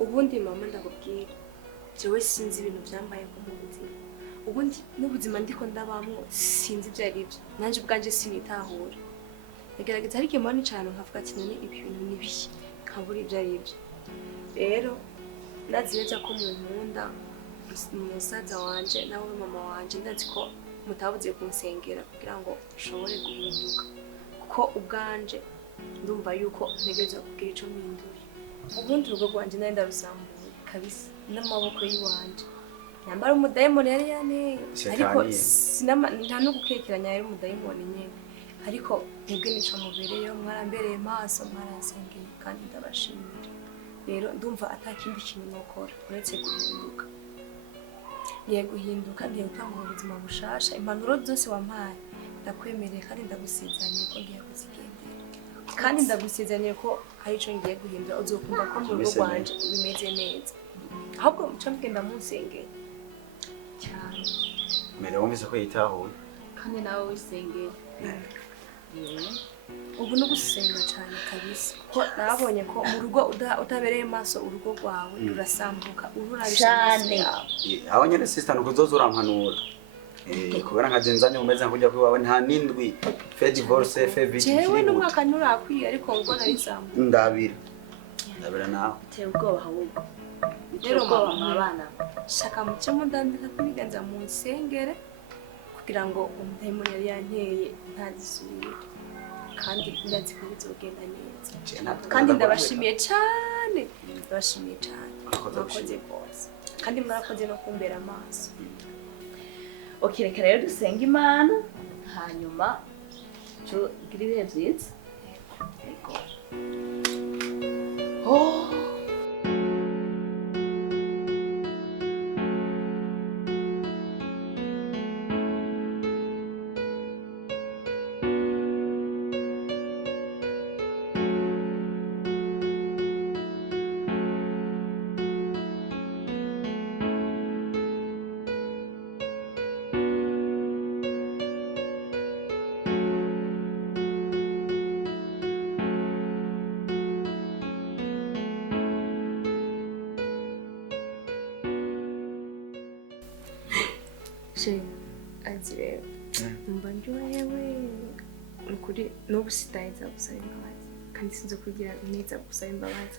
ubundi mama ndakubwira jewe sinzi ibintu byambaye ko mu buzima ubundi n'ubuzima ndiko ndabamwo sinzi ibyo ari byo nanje ubwanje sinitahura nagerageza ariko imana cyane nkavuga ati none ibi bintu ni biki nkabura ibyo ari byo rero ndazi neza ko mu nkunda umusaza wanje nawe mama wanje ndazi ko mutabuze kunsengera kugira ngo ushobore guhinduka kuko ubwanje ndumva yuko ntegereza kugira ico mpindura ubundi urugo rwanje nari ndarusambuye kabisa n'amaboko yiwanje nyambara umudayimoni yari yaneye ariko nta no gukekeranya yari umudayimoni nyene ariko mwebwe nico mubereyo mwarambereye maso mwaransengeye kandi ndabashimira rero ndumva atakindi kintu nokora uretse guhinduka ngiye guhinduka ngiye gutanga ubuzima bushasha impanuro zose wampaye ndakwemereye kandi ndagusezeraniye ko ngiye kuzigendera kandi ndagusezeraniye ko hari ico ngiye guhindura uzokumva ko mu rugo rwanje bimeze neza ahubwo muca mugenda munsengeye cyane mbere wumvise ko yitahuye kandi nawe wisengeye ubu no gusenga cyane kabisa ko nabonye ko mu rugo utabereye maso urugo rwawe rurasambuka ururabishane aho nyene sister nukuzoza urampanura kubera nka zanyu umeze nkujya kwiwawe nta nindwi fe divorce fe viti jewe n'umwaka nturakwiye ariko ngo narisambuka ndabira nawe teye ubwoba ahubwo rero abana shaka muce mundambika kubiganza mu nsengere kugira ngo umudayimoni yari yanteye ntazisubire kandi ndazi ko bizogenda neza kandi ndabashimiye cyane mwakoze bose kandi mwarakoze no kumbera amaso reka rero dusenga Imana hanyuma tugira ibihe byiza azire mba ndyohewe ukuri n'ubu sitahiza gusaba imbabazi kandi sinzi kugira neza gusaba imbabazi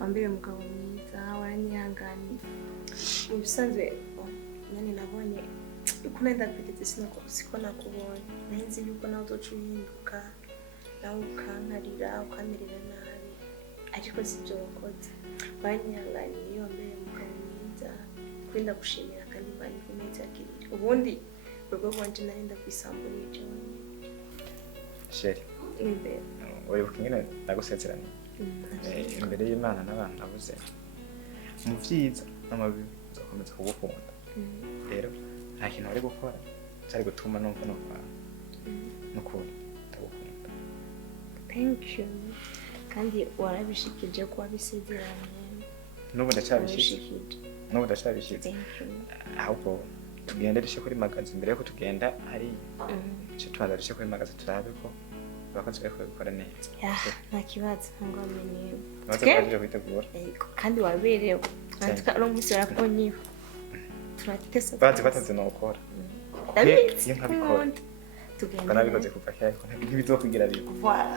wambere mugabo mwiza waranyihanganiye mu bisanzwe nani nabonye uko nenda kwiteze siko nakubonye nzi yuko nawe uzoca uhinduka nawe ukankarira ukamerera nabi ariko sibyo wakoze wanyihanganiye wambere mugabo mwiza kwenda gushimira kandi Imana ikomeze yakirira ubundi urwo rwanje nari ndakwisamburiye jewe sheri uribuka ingene ndagusezeraniye imbere y'Imana n'abantu navuze mu vyiza n'amabi uzakomeza kugukunda rero nta kintu wari gukora cyari gutuma numva no kwa n'ukuri ndagukunda thank you kandi warabishikije ko wabisezeranye n'ubu ndacyabishikije n'ubu ndashabishitse ahubwo tugende dushe kuri magazi mbere yuko tugenda hari icyo tubanza dushe kuri magazi turabe ko abakozi bariko babikora neza nta kibazo ntangwamenye twaje kwitegura kandi waberewe natwe ari umunsi wakonyiwe turatese bazi bataze no gukora ndabizi iyo nkabikora tugenda banabikoze kuva kera ntibizokugira bibi voilà